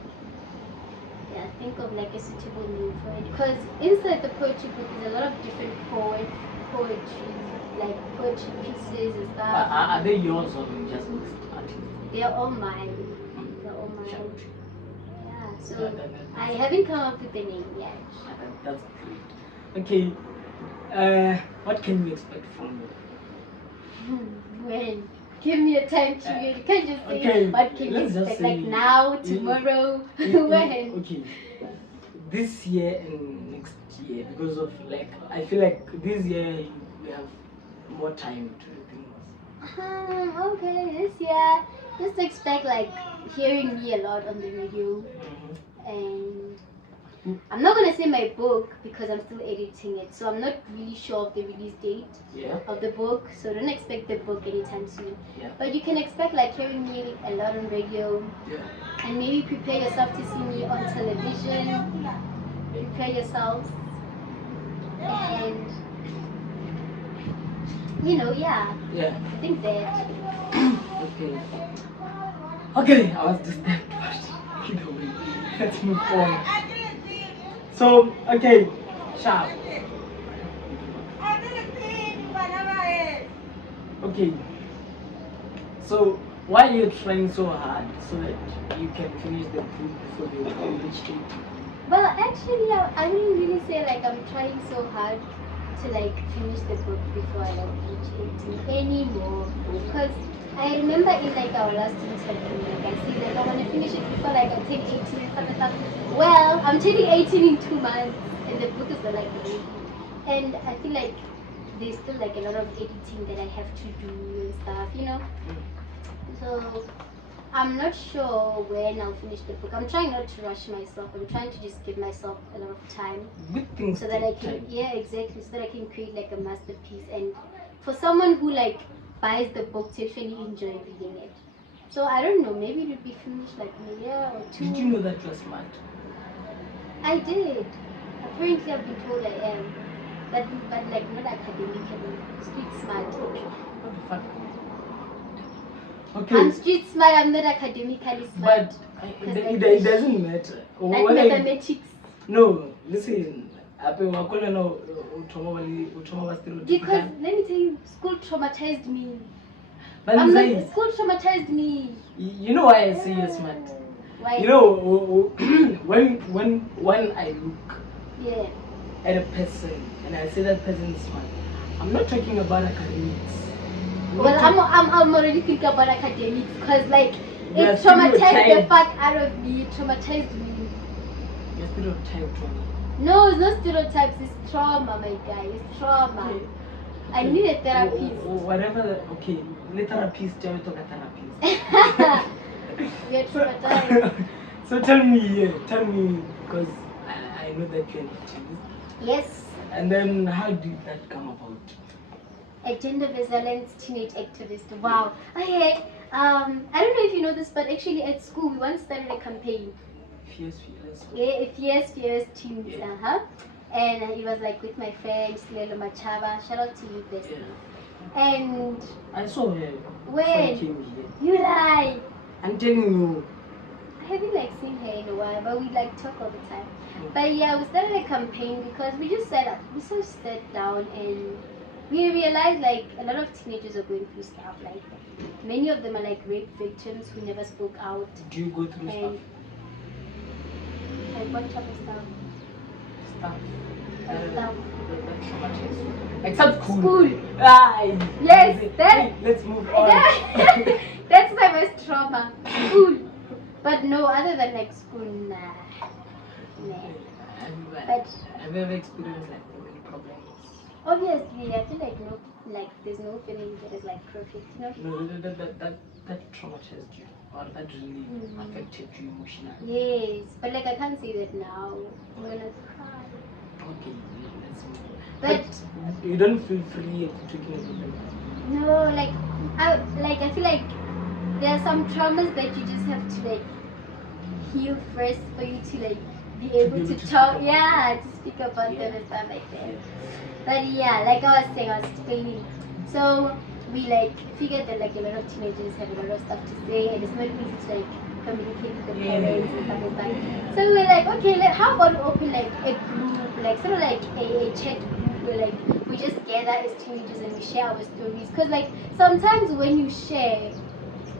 think of like a suitable name for it. Because inside the poetry book is a lot of different poetry, like poetry pieces and stuff. Are they yours or just mixed artists? They are all mine. They're all mine. Yeah. So I haven't come up with a name yet. That's great. Okay. What can you expect from me? When? Give me a time period. You can't just say what can you expect, like now, tomorrow, when? Okay. This year and next year, because of like I feel like this year we have more time to do things. Okay, this year just expect like hearing me a lot on the radio, and I'm not gonna say my book because I'm still editing it, so I'm not really sure of the release date of the book. So don't expect the book anytime soon. But you can expect like hearing me a lot on radio, and maybe prepare yourself to see me on television. Prepare yourselves, and I think that. Okay, I was disturbed. Either way, let's move on. So, okay, sharp. Okay, so why are you trying so hard so that you can finish the book before you reach 80? Well, actually, I wouldn't really say like I'm trying so hard to like finish the book before I like reach 18 anymore, because I remember in like our last interview, like I said like I want to finish it before like I take 18 and stuff. Well, I'm turning 18 in 2 months, and the book is like ready. And I feel like there's still like a lot of editing that I have to do and stuff, So I'm not sure when I'll finish the book. I'm trying not to rush myself. I'm trying to just give myself a lot of time. Good things so that I can, exactly, so that I can create like a masterpiece. And for someone who like buys the book to actually enjoy reading it. So I don't know, maybe it would be finished like in a year or 2. Did you know that you're smart? I did. Apparently I've been told I am. But like not academically. Street smart. What the fuck? Okay. I'm street smart, I'm not academically smart. But it doesn't matter. Like mathematics. No, listen. Because let me tell you, school traumatized me. I'm like, school traumatized me. You know why I say you're smart? Why? You know, when I look at a person and I say that person is smart, I'm not talking about academics. Well, I'm already thinking about academics because like it traumatized the fuck out of me. It traumatized me. You're stereotyped one. No, it's not stereotypes. It's trauma, my guy. It's trauma. Okay. I need a therapist. Whatever. Okay, let therapist. Tell me talk a therapist. You're traumatized. So tell me, because I know that you're an activist. Yes. And then how did that come about? A gender resilient teenage activist. Wow. Okay. I don't know if you know this, but actually at school we once started a campaign. Fierce. Yeah, fierce teens. Yeah. And it was like with my friend Lelo Machaba. Shout out to you, bestie. Yeah. And I saw her when I came here. You lie. I'm telling you. I haven't like seen her in a while, but we like talk all the time. But yeah, we started a campaign because we just sat down and we realized like a lot of teenagers are going through stuff. Like many of them are like rape victims who never spoke out. Do you go through stuff? And what type of stuff? Stuff. Stuff. That's so much. Except school. Yes. That. Let's move on. That's my most trauma. School. But no, other than like school, nah. But have you ever experienced like family problems? Obviously, I feel like there's no family that is like perfect, you know? No, that traumatized you, or that really affected you emotionally. Yes, but like I can't say that now. I'm gonna cry. Okay, let's move on. But you don't feel free talking about them? No, I feel like there are some traumas that you just have to like heal first for you to like be able to talk, to speak about them and stuff like that. But yeah, like I was saying, I was explaining. So we like figured that like a lot of teenagers have a lot of stuff to say, and it's not easy to like communicate with the parents and stuff like that. So we're like, okay, how about we open like a group, like sort of like a chat group where like we just gather as teenagers and we share our stories. Because like sometimes when you share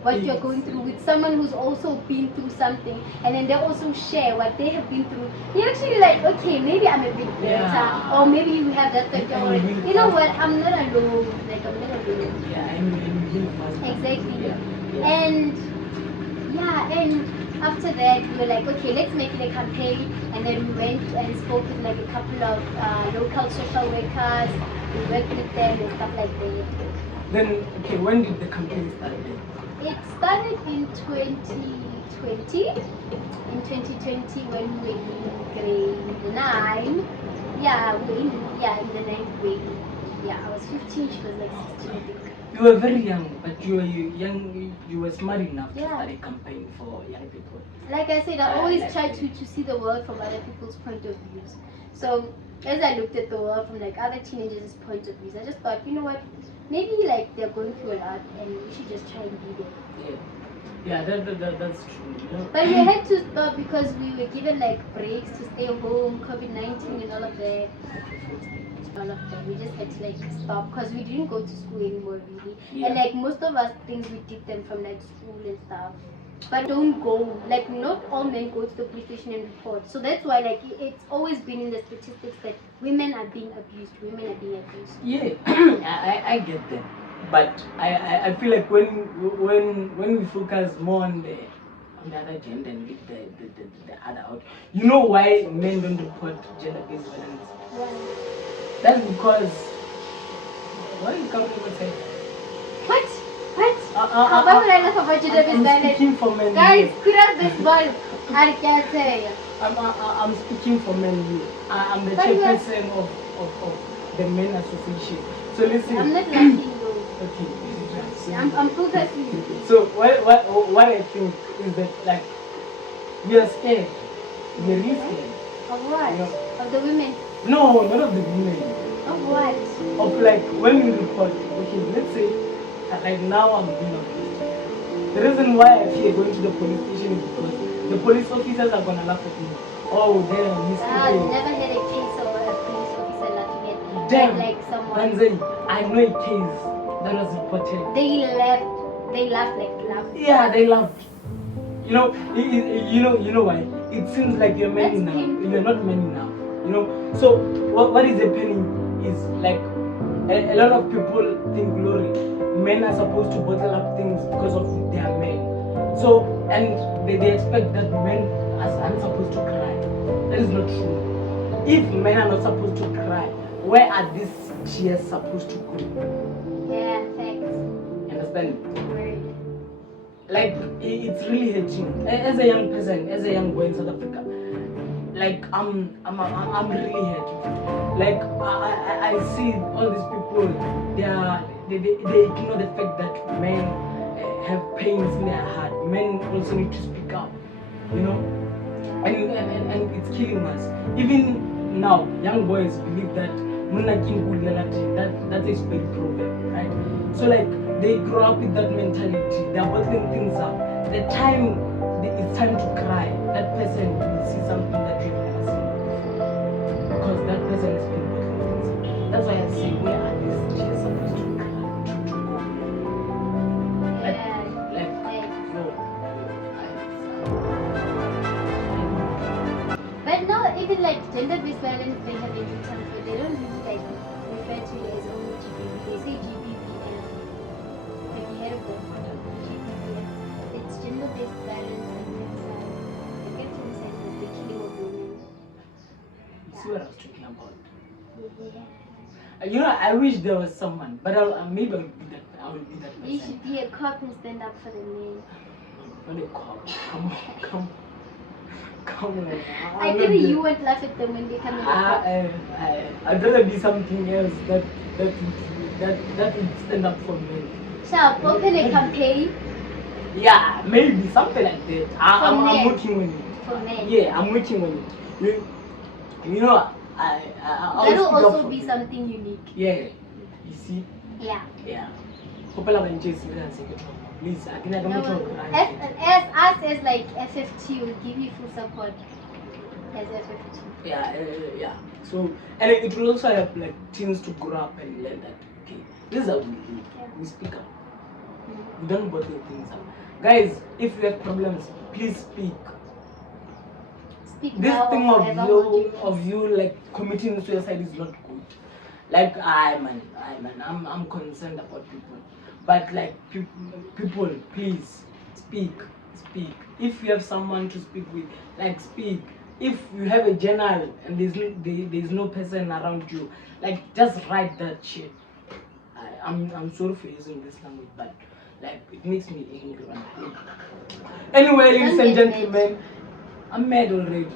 what you're going through with someone who's also been through something, and then they also share what they have been through, you're actually like, okay, maybe I'm a bit better, or maybe you have that thought, you know what, I'm not alone, like I'm not alone. Exactly. And after that we were like, okay, let's make it a campaign, and then we went and spoke with like a couple of local social workers, we worked with them and stuff like that. Then, okay, when did the campaign start then? It started in 2020. In 2020, when we were in grade 9. Yeah, we were in the 9th grade. Yeah, I was 15, she was like 16, I think. You were very young, but you were smart enough to start a campaign for young people. Like I said, I always try to see the world from other people's point of views. So as I looked at the world from like other teenagers' point of views, I just thought, you know what, maybe like they're going through a lot and we should just try and be there. Yeah, that's true. You know? But we had to stop because we were given like breaks to stay home, COVID-19 and all of that. We just had to like stop because we didn't go to school anymore really. And like most of us things we did them from like school and stuff. But don't go, like not all men go to the police station and report. So that's why like it's always been in the statistics that women are being abused. Yeah, I get that. But I feel like when we focus more on the other gender and leave the other out, you know why men don't report gender-based violence? Why? That's because why are you coming with it? What? Why would I laugh about gender-based violence? I'm speaking for men. Guys, Khuras this ball. I can't say. I'm speaking for men. I'm the chairperson of the men association. So listen. I'm not laughing though. Okay. I'm focusing. So what I think is that like we are scared. We are really scared. Of what? You know? Of the women? No, not of the women. Of what? Of like when we report. Okay, let's say like now I'm being abused. The reason why I fear going to the police station is because the police officers are gonna laugh at me. Oh damn, he's I've never had a case of a police officer laughing at me. Damn, like someone. Banzai, I know a case that was reported. They laughed like laughed. Yeah, they laughed. You know, you know why? It seems like you're man enough. You're not man enough. You know. So what is happening is like a lot of people think glory. Men are supposed to bottle up things because of their men. So and they expect that men aren't supposed to cry. That is not true. If men are not supposed to cry, where are these tears supposed to go? Yeah, thanks. Understand? Word. Like it's really hurting. As a young person, as a young boy in South Africa, like I'm really hurt. Like I see all these people. They ignore the fact that men have pains in their heart. Men also need to speak up. You know, and it's killing us. Even now, young boys believe that that's a spelled proverb, right? So like they grow up with that mentality. They're bottling things up. The time it's time to cry, that person will see something that you've never seen. Because that person has been bottling things up. That's why I say, where are these tears supposed to go? But now, even like gender-based violence, they have a new term for it. They don't really like refer to it as only GBV. They say GBVF. Have you heard of that? GBVF. It's gender-based violence and femicide. I get femicide is the killing of women. See what I was talking about. Yeah. You know, I wish there was someone, but maybe I will be that person. You should be a cop and stand up for the men. Not a cop. Come on. I think you won't laugh at them when they come in the cop. I'd rather be something else that would stand up for men. Shall open a campaign? Yeah, maybe something like that. I'm working on it. For men. Yeah, I'm working on it. You know, That'll also be something unique. Yeah, you see. Yeah. Yeah. Please, I think I don't talk. As us as like FFT will give you full support as FFT. Yeah. So, and it will also help like teens to grow up and learn that okay, this is how we live. We speak up. We don't bottle things up. Guys, if you have problems, please speak. Speak this now thing or of you like committing suicide is not good. Like I'm concerned about people. But like people, please speak. If you have someone to speak with, like speak. If you have a journal and there's no person around you, like just write that shit. I'm sorry for using this language, but like it makes me angry. Anyway, ladies and gentlemen, I'm mad already.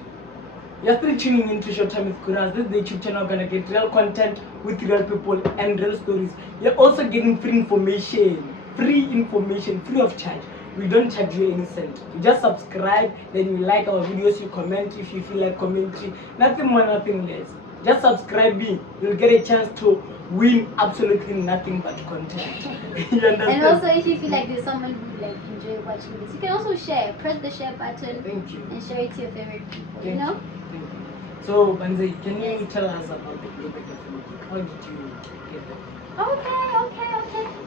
You're still tuning into Short Time with Khuras. This is the YouTube channel gonna get real content with real people and real stories. You're also getting free information, free of charge. We don't charge you any cent. You just subscribe, then you like our videos, you comment if you feel like commenting. Nothing more, nothing less. Just subscribe me. You'll get a chance to win absolutely nothing but content. You understand? And also, if you feel like there's someone who like enjoy watching this, you can also share. Press the share button. Thank you. And share it to your favorite people. Thank you. So, Banze, can you tell us about the global development? How did you get that? Okay.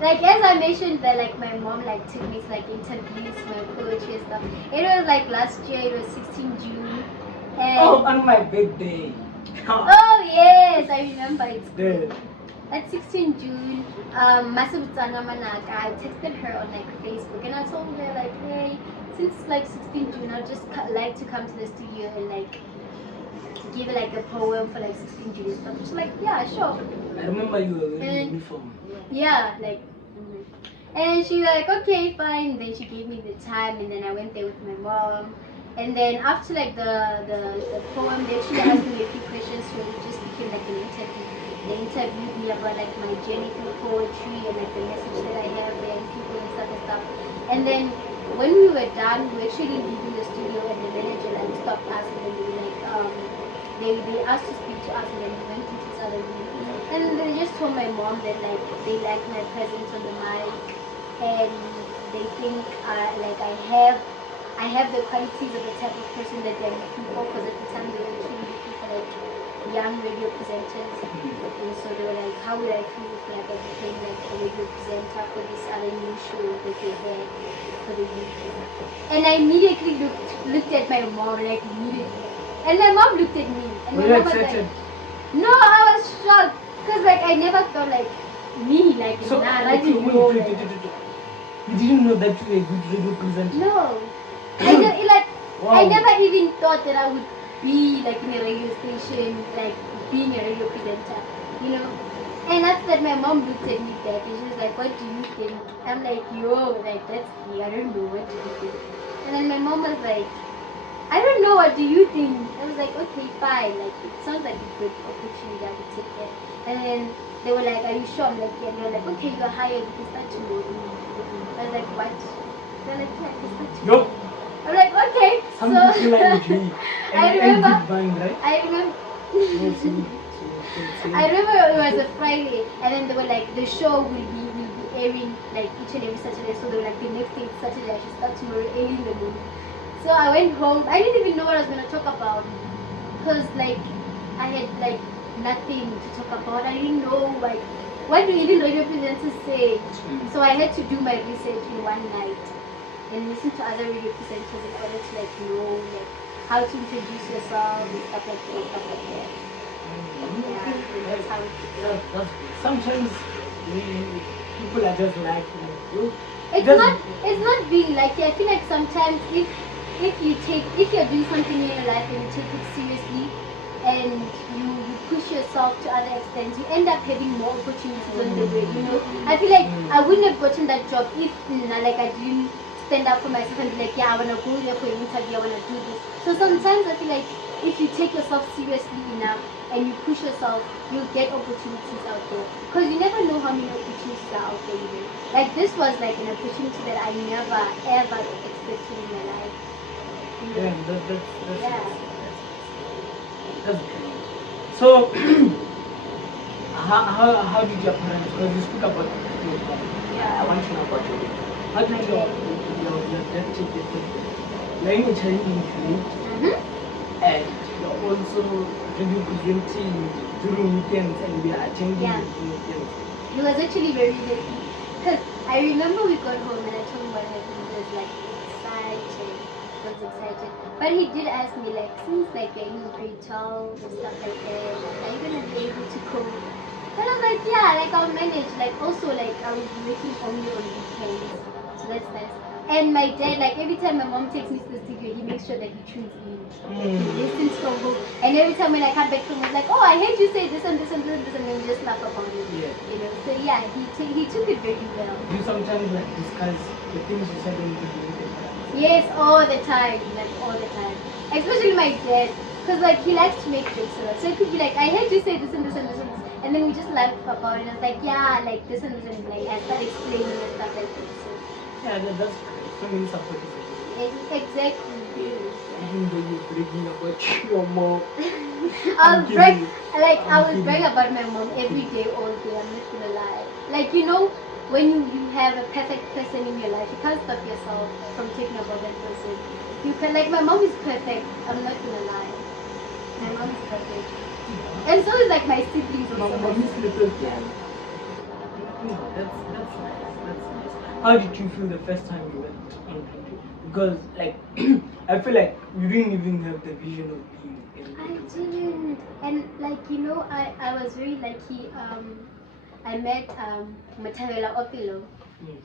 Like as I mentioned that like my mom like took me to like interviews, my poetry and stuff. It was like last year, it was 16 June. And on my birthday. Oh yes, I remember it's good. At 16 June, Masubutsanga Manaka, I texted her on like Facebook and I told her like, hey, since it's like 16 June, I'd just like to come to the studio and like give like a poem for like 16 June and stuff. She's like, yeah, sure. I remember you were wearing uniform. Yeah, like. And she like, okay, fine. Then she gave me the time, and then I went there with my mom. And then after like the poem, they actually asked me a few questions, so it just became like an interview. They interviewed me about like my journey through poetry and like the message that I have there and people and stuff. And then when we were done, we were actually leaving the studio, and the manager like stopped us, and then they were like, they asked to speak to us, and then we went into this other room. And they just told my mom that like they like my presence on the mic, and they think like I have the qualities of the type of person that they're looking for, because at the time they were actually looking for like young radio presenters. And so they were like, how would I feel if like I became like a radio presenter for this other new show that they had for the UK? And I immediately looked at my mom, like immediately. And my mom looked at me. And Were my you mom was excited? like, no, I was shocked. Because like I never thought like me, like So, I okay, didn't wait, know. wait. You didn't know that you were a good radio presenter? No. I know, like, Wow. I never even thought that I would be like in a radio station, like being a radio presenter, you know. And after that, my mom looked at me back and she was like, "What do you think?" I'm like, "Yo, like that's me. I don't know. What do you think?" And then my mom was like, "I don't know. What do you think?" I was like, "Okay, fine. Like it sounds like a good opportunity. I would take it." And then they were like, "Are you sure?" I'm like, "Yeah." They were like, "Okay, you're hired. You can start tomorrow." I was like, "What?" They're like, "Yeah, you can start tomorrow." Yup. I'm like, "Okay." Some So people like J. I remember. And Big Bang, right? I remember. So, I remember it was a Friday, and then they were like, the show will be airing like each and every Saturday. So they were like, the next day it's Saturday, I should start tomorrow early in the morning. So I went home. I didn't even know what I was gonna talk about, cause like I had like nothing to talk about. I didn't know like what do even radio presenters say. So I had to do my research in one night and listen to other radio presenters in order to like know like how to introduce yourself and stuff like that. Yeah, that's how it is. That's good. Sometimes people are just like, you. It's not being lucky. I feel like sometimes if you're doing something in your life and you take it seriously and you push yourself to other extents, you end up having more opportunities on the way, you know. I feel like I wouldn't have gotten that job if like I didn't stand up for myself and be like, yeah, I wanna go there for an interview, I wanna do this. So sometimes I feel like if you take yourself seriously enough and you push yourself, you'll get opportunities out there. Because you never know how many opportunities are out there, you know. Like this was like an opportunity that I never ever expected in my life. You know? Yeah, Yeah. that's good. So, how did your parents, because you spoke about your mom. I want to know about your dad. How did your dad take it from you? You're in a challenging grade, and you're also radio presenting during weekends and we are attending weekends. He was actually very happy. Because I remember we got home and I told him what happened. He was like excited. He was excited. But he did ask me like, since like you're in grade 12 and stuff like that, are you gonna be able to cope? And I was like, yeah, like I'll manage. Like also like I will be working only on weekends. So that's nice. And my dad, like every time my mom takes me to the studio, he makes sure that he tunes in. Like, he listens from home. And every time when I come back from home, he's like, oh, I heard you say this and this and this and this, and then we just laugh about it. Yeah. You know. So yeah, he took it very well. You sometimes like discuss the things you said on the video. Yes, all the time, like all the time. Especially my dad, because like he likes to make jokes a lot. So it could be like, I heard you say this and this and this and this, and then we just laugh about it. And it's like, yeah, like this and this and like I start explaining and stuff like this. So. Yeah, that's so many support. Exactly. Even though you're bragging about your mom. I will brag about my mom every day, all day. I'm not gonna lie. Like you know, when you have a perfect person in your life, you can't stop yourself from thinking about that person. You can like my mom is perfect. I'm not gonna lie. My mom is perfect, and so is like my siblings. Mom is little. Yeah. That's nice. That's nice. How did you feel the first time you went on radio? Because like I feel like you didn't even have the vision of being a radio. I didn't, and like you know, I was very lucky. I met Matavela Opilo.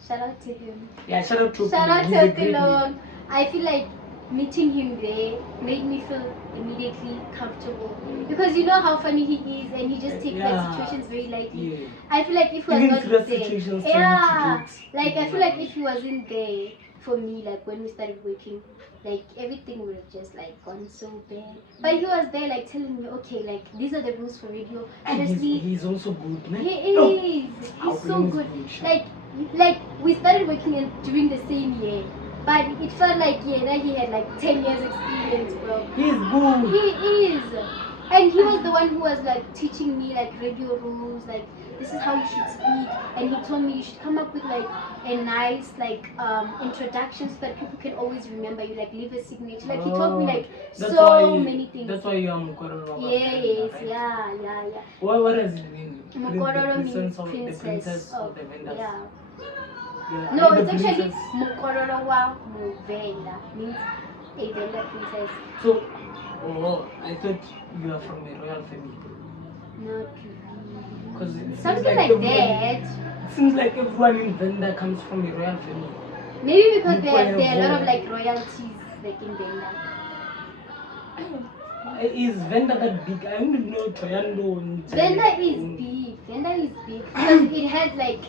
Shout out to him. Yeah, shout out to Opilo. I feel like meeting him there made me feel immediately comfortable because you know how funny he is and he just takes like situations very lightly. Yeah. I feel like if he was not there, like I feel like if he wasn't there for me, like when we started working, like everything would have just like gone so bad. But he was there like telling me, okay, like these are the rules for radio. Honestly, he's also good, man. He is. He's so good. Like we started working during the same year. But it felt like that he had like 10 years experience, bro. He's good. He is. And he was the one who was like teaching me like radio rules, like this is how you should speak. And he told me you should come up with like a nice like introduction so that people can always remember you, like leave a signature. Like he told me like many things. That's why you are Mukororo. Yes, right? yeah. What does it mean? Mukororo means the princess of the vendors. Yeah. Yeah, No, I mean it's the actually princess. Mukororo wa Muvenda, means a vendor princess. So, I thought you are from a royal family. Not Because something like that. It seems like everyone in Venda comes from a royal family. Maybe because there are a lot of like royalties like in Venda. Is Venda that big? I don't know Toyando. Venda is big. Venda is big because it has like,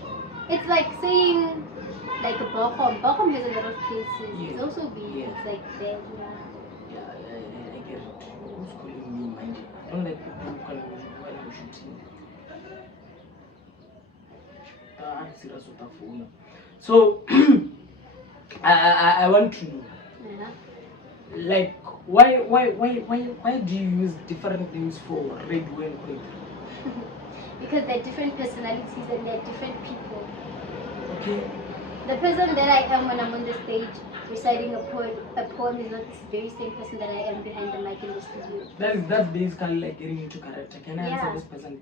it's like saying like a Bochum. Bochum has a lot of places. Yeah. It's also big. Yeah. It's like there. Yeah, I get it. Who's calling me mind? I don't like people who call me when I'm shooting. So I want to know, like, why do you use different names for radio and poetry? Because they're different personalities and they're different people. Okay. The person that I am when I'm on the stage reciting a poem is not the very same person that I am behind the mic in the studio. That's basically like getting into character. Can I answer this person?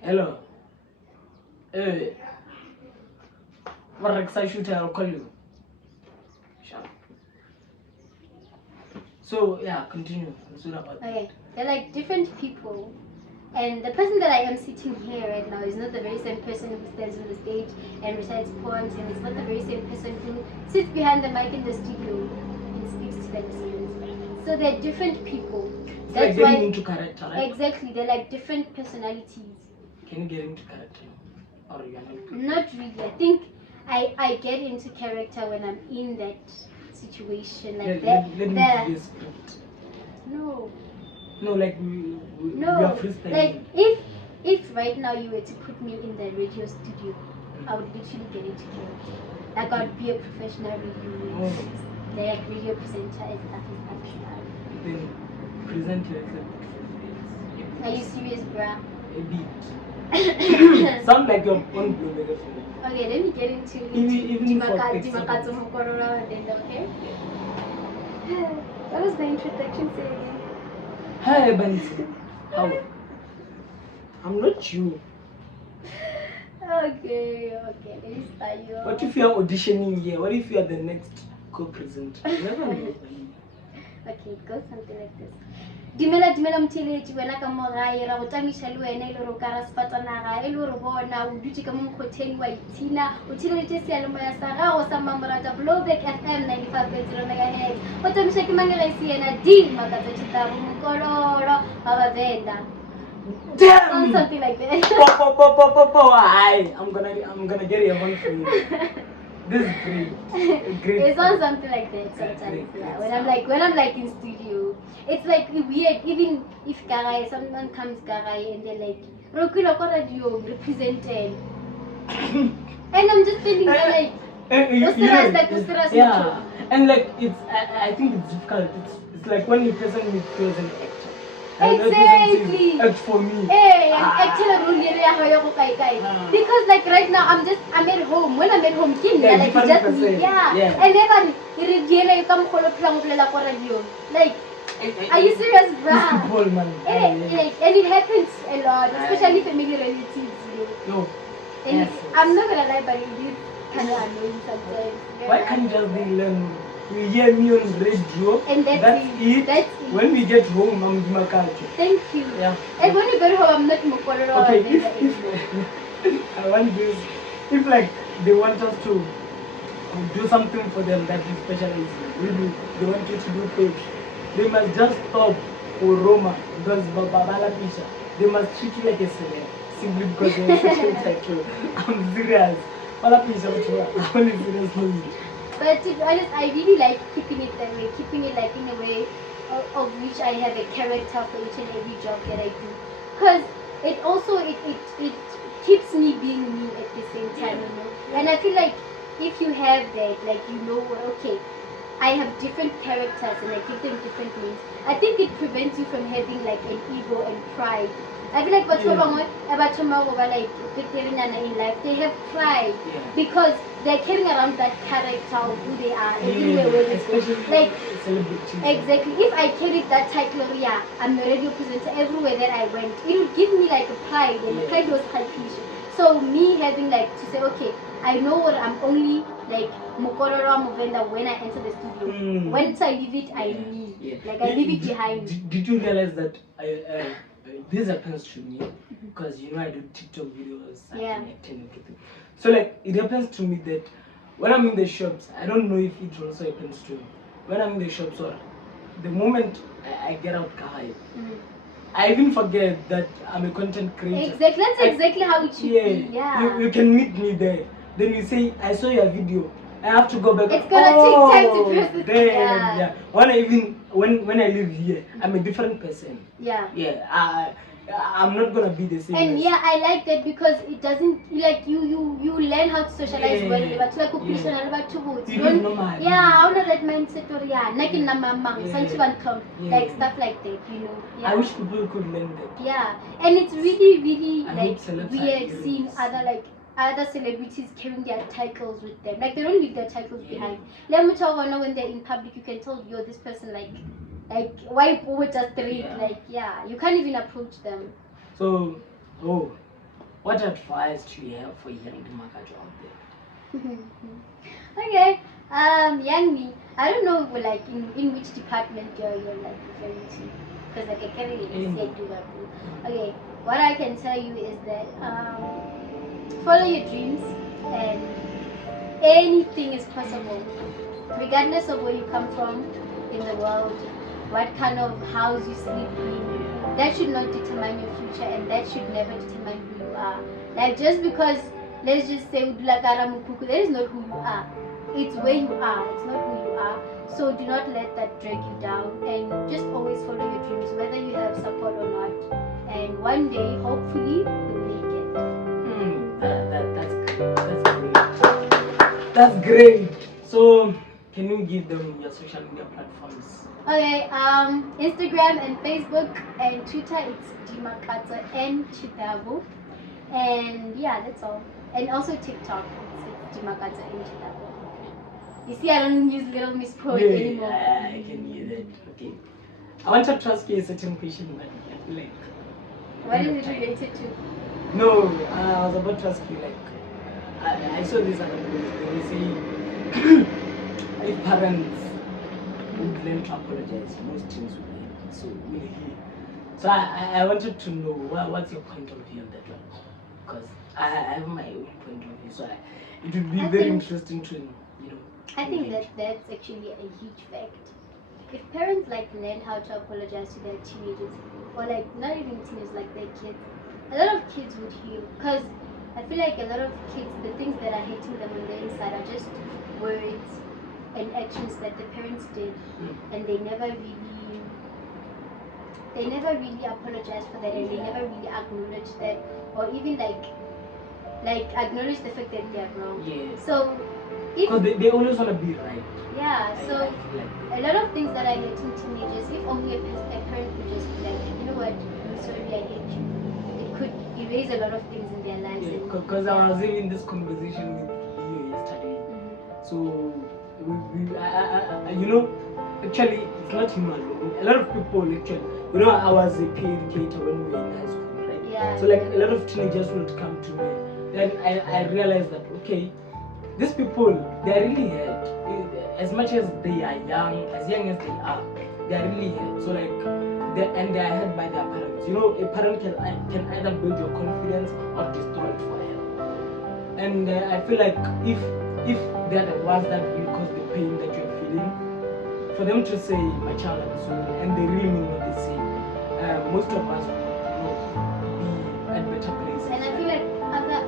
Hello. What shooter? I'll call you. Sure. So yeah, continue. Okay, they're like different people. And the person that I am sitting here right now is not the very same person who stands on the stage and recites poems, and it's not the very same person who sits behind the mic in the studio and speaks to the listeners. So they're different people. It's That's like getting why, into character, right? exactly, they're like different personalities. Can you get into character? Or you are not? Not really. I think I get into character when I'm in that situation. Like Let me give you a script. No, like we no. are freestyling. Like if right now you were to put me in the radio studio, I would literally get into character. Like I'd be a professional like radio presenter and stuff. Then present yourself. Are you serious, bruh? A bit. Sound like your own blue megaphone. Okay, let me get into Even for Dimakatso Mukorora and then, okay? What was my introduction say again? Hi, Bansi. How? I'm not you. Okay, let me start you. What if you are auditioning here? What if you are the next co-presenter? You never know. Okay, it goes something like this. Dimela mtheletsi wena ka mo gae ra go tsamisa le wena ile ro ka ra sefatanaga ile ro bona o dutse ka mo mokhotheng wa itsina o tshireleditse sealemoya sa gago sa Mamorata Blowback FM 95.0 MHz o tsamisa ke mangelesi yena Dimakatso Chitabo Mukololo ba Venda. Damn! Something like that. Hi, I'm gonna get a one for you. This is great. It sounds something like that sometimes. Yeah. When I'm like in studio, it's like weird. Even if someone comes and they're like, "Rokilo ko radio represented," and I'm just feeling like, yeah, and like I think it's difficult. It's like when you present with feels an actor. Exactly. Act for me. Hey, actually, because like right now I'm at home. When I'm at home, like it's just me. Yeah. And then you come radio. Like, are you serious, bruh? People, man. And it happens a lot, especially family relatives. No. And yes. I'm not gonna lie, but it is kind of annoying sometimes. Why can't you just learn? We hear me on radio. And that's it. When we get home, I'm Dimakatso. Thank you. Yeah. And when you get home, I'm not Mukololo. Okay, if I want this, if like they want us to do something for them that is specialized, maybe they want you to do page, they must just stop for Roma because Babala Pisha. They must treat you like a celeb simply because you're a social title. I'm serious. Bala Pisha, I'm only serious. But to be honest, I really like keeping it that way, keeping it like in a way of which I have a character for each and every job that I do. Because it also, it keeps me being me at the same time, you know. And I feel like if you have that, like, you know, okay, I have different characters and I give them different names, I think it prevents you from having like an ego and pride. I feel like what's going on about tomorrow, like in life, they have pride because they're carrying around that character of who they are everywhere where they go. Like exactly, if I carried that title, I'm the radio presenter everywhere that I went, it would give me like a pride, and the pride was high pitch. So me having like to say, okay, I know what I'm only like Mukorora Movenda when I enter the studio. Once I leave it, I leave. Like I leave it behind. Did you realize that this happens to me? Because I do TikTok videos and acting everything. So like it happens to me that when I'm in the shops, I don't know if it also happens to me. When I'm in the shops or the moment I get out guy, I even forget that I'm a content creator. Exactly, that's exactly how it should be. Yeah. You can meet me there. Then you say, I saw your video. I have to go back. It's gonna take time to process. Yeah. When I live here, I'm a different person. Yeah. I'm not gonna be the same. And I like that because it doesn't like you learn how to socialize well. But like you don't how not that mindset or like stuff like that, I wish people could learn that. Yeah. And it's really like weird seeing other celebrities carrying their titles with them. Like they don't leave their titles behind. Let me tell you, when they're in public, you can tell this person like why people just read you can't even approach them. So what advice do you have for young Dimakatso out there? Okay, young me, I don't know like in which department you're like referring to, because like I can't really do that. Okay, what I can tell you is that follow your dreams and anything is possible, regardless of where you come from in the world, what kind of house you sleep in. That should not determine your future, and that should never determine who you are. Like just because, let's just say that is not who you are. It's where you are, it's not who you are. So do not let that drag you down, and just always follow your dreams, whether you have support or not. And one day, hopefully, you'll make it. That's great. So can you give them your social media platforms? Okay, Instagram and Facebook and Twitter, it's Dimakatso and Chitabo. And that's all. And also TikTok, it's Dimakatso and Chitabo. You see, I don't use Little Miss Pro anymore. I can hear that. Okay. I wanted to ask you a certain question, but I feel like... What is it related to? No, I was about to ask you, like, I saw this other post, they say, if parents would learn to apologize, most things would end. So, so I wanted to know what's your point of view on that one, because I have my own point of view. So it would be very interesting to I think that's actually a huge fact. If parents learn how to apologize to their teenagers, or not even teenagers, like their kids, a lot of kids would heal. Because I feel like a lot of kids, the things that are hitting them on the inside are just words and actions that the parents did, and they never really apologized for that, and they never really acknowledged that, or even acknowledge the fact that they are wrong. So because they always want to be right. So a lot of things that are hitting teenagers, if only a parent could just be like, you know what, I'm sorry, I hate you, it could erase a lot of things in their lives. Because I was having this conversation with you yesterday. So actually, it's not him alone. A lot of people actually, I was a peer educator when we were in high school, right? So a lot of teenagers would come to me. Then I realized that, okay, these people, they are really hurt. As much as they are young as they are, they are really hurt. So they are hurt by their parents. A parent can either build your confidence or destroy it forever. And I feel like if they are the ones that will cause the pain that you're feeling, for them to say, my child, I'm sorry, and they really mean what they say, most of us will be at better places. And I feel like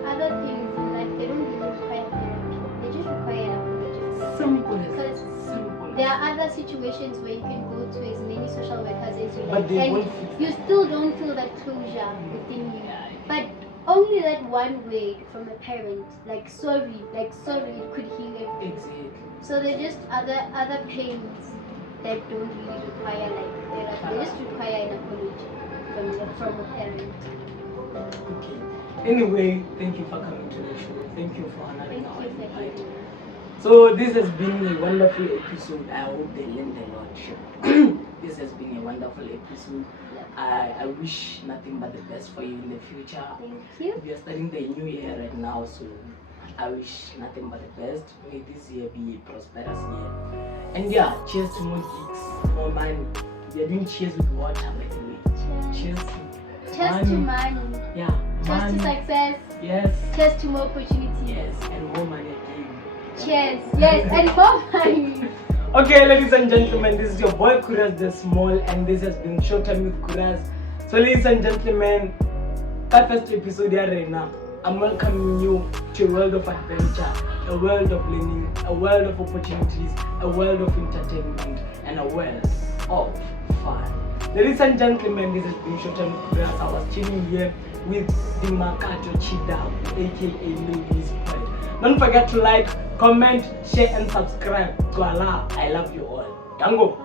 other things in life, they don't really require therapy. They just require an apology. Simple. There are other situations where you can go to as many social workers as you like, and you still don't feel that closure within you. But only that one word from a parent, sorry, it could heal everything. Exactly. So they're just other pains that don't really require like therapy. They just require an apology from a parent. Okay. Anyway, thank you for coming to the show. Thank you for honoring our Thank you for invite. having me. So this has been a wonderful episode. I hope they learned a lot. This has been a wonderful episode. I wish nothing but the best for you in the future. Thank you. We are starting the new year right now, so I wish nothing but the best. May this year be a prosperous year. And yeah, cheers to more geeks, more money. We are doing cheers with water, by the way. Cheers to Cheers to money. Yeah. Cheers Money. to success. Yes. Cheers to more opportunities. Yes, and more money again. Cheers. Yes, and more money. Okay, ladies and gentlemen, this is your boy Khuras the Small, and this has been Showtime with Khuras. So, ladies and gentlemen, that first episode here right now, I'm welcoming you to a world of adventure, a world of learning, a world of opportunities, a world of entertainment, and a world of fun. Ladies and gentlemen, this has been Showtime with Khuras. I was chilling here with Dimakatso aka Ladies Point. Don't forget to like, comment, share, and subscribe. Voila, I love you all. Dango.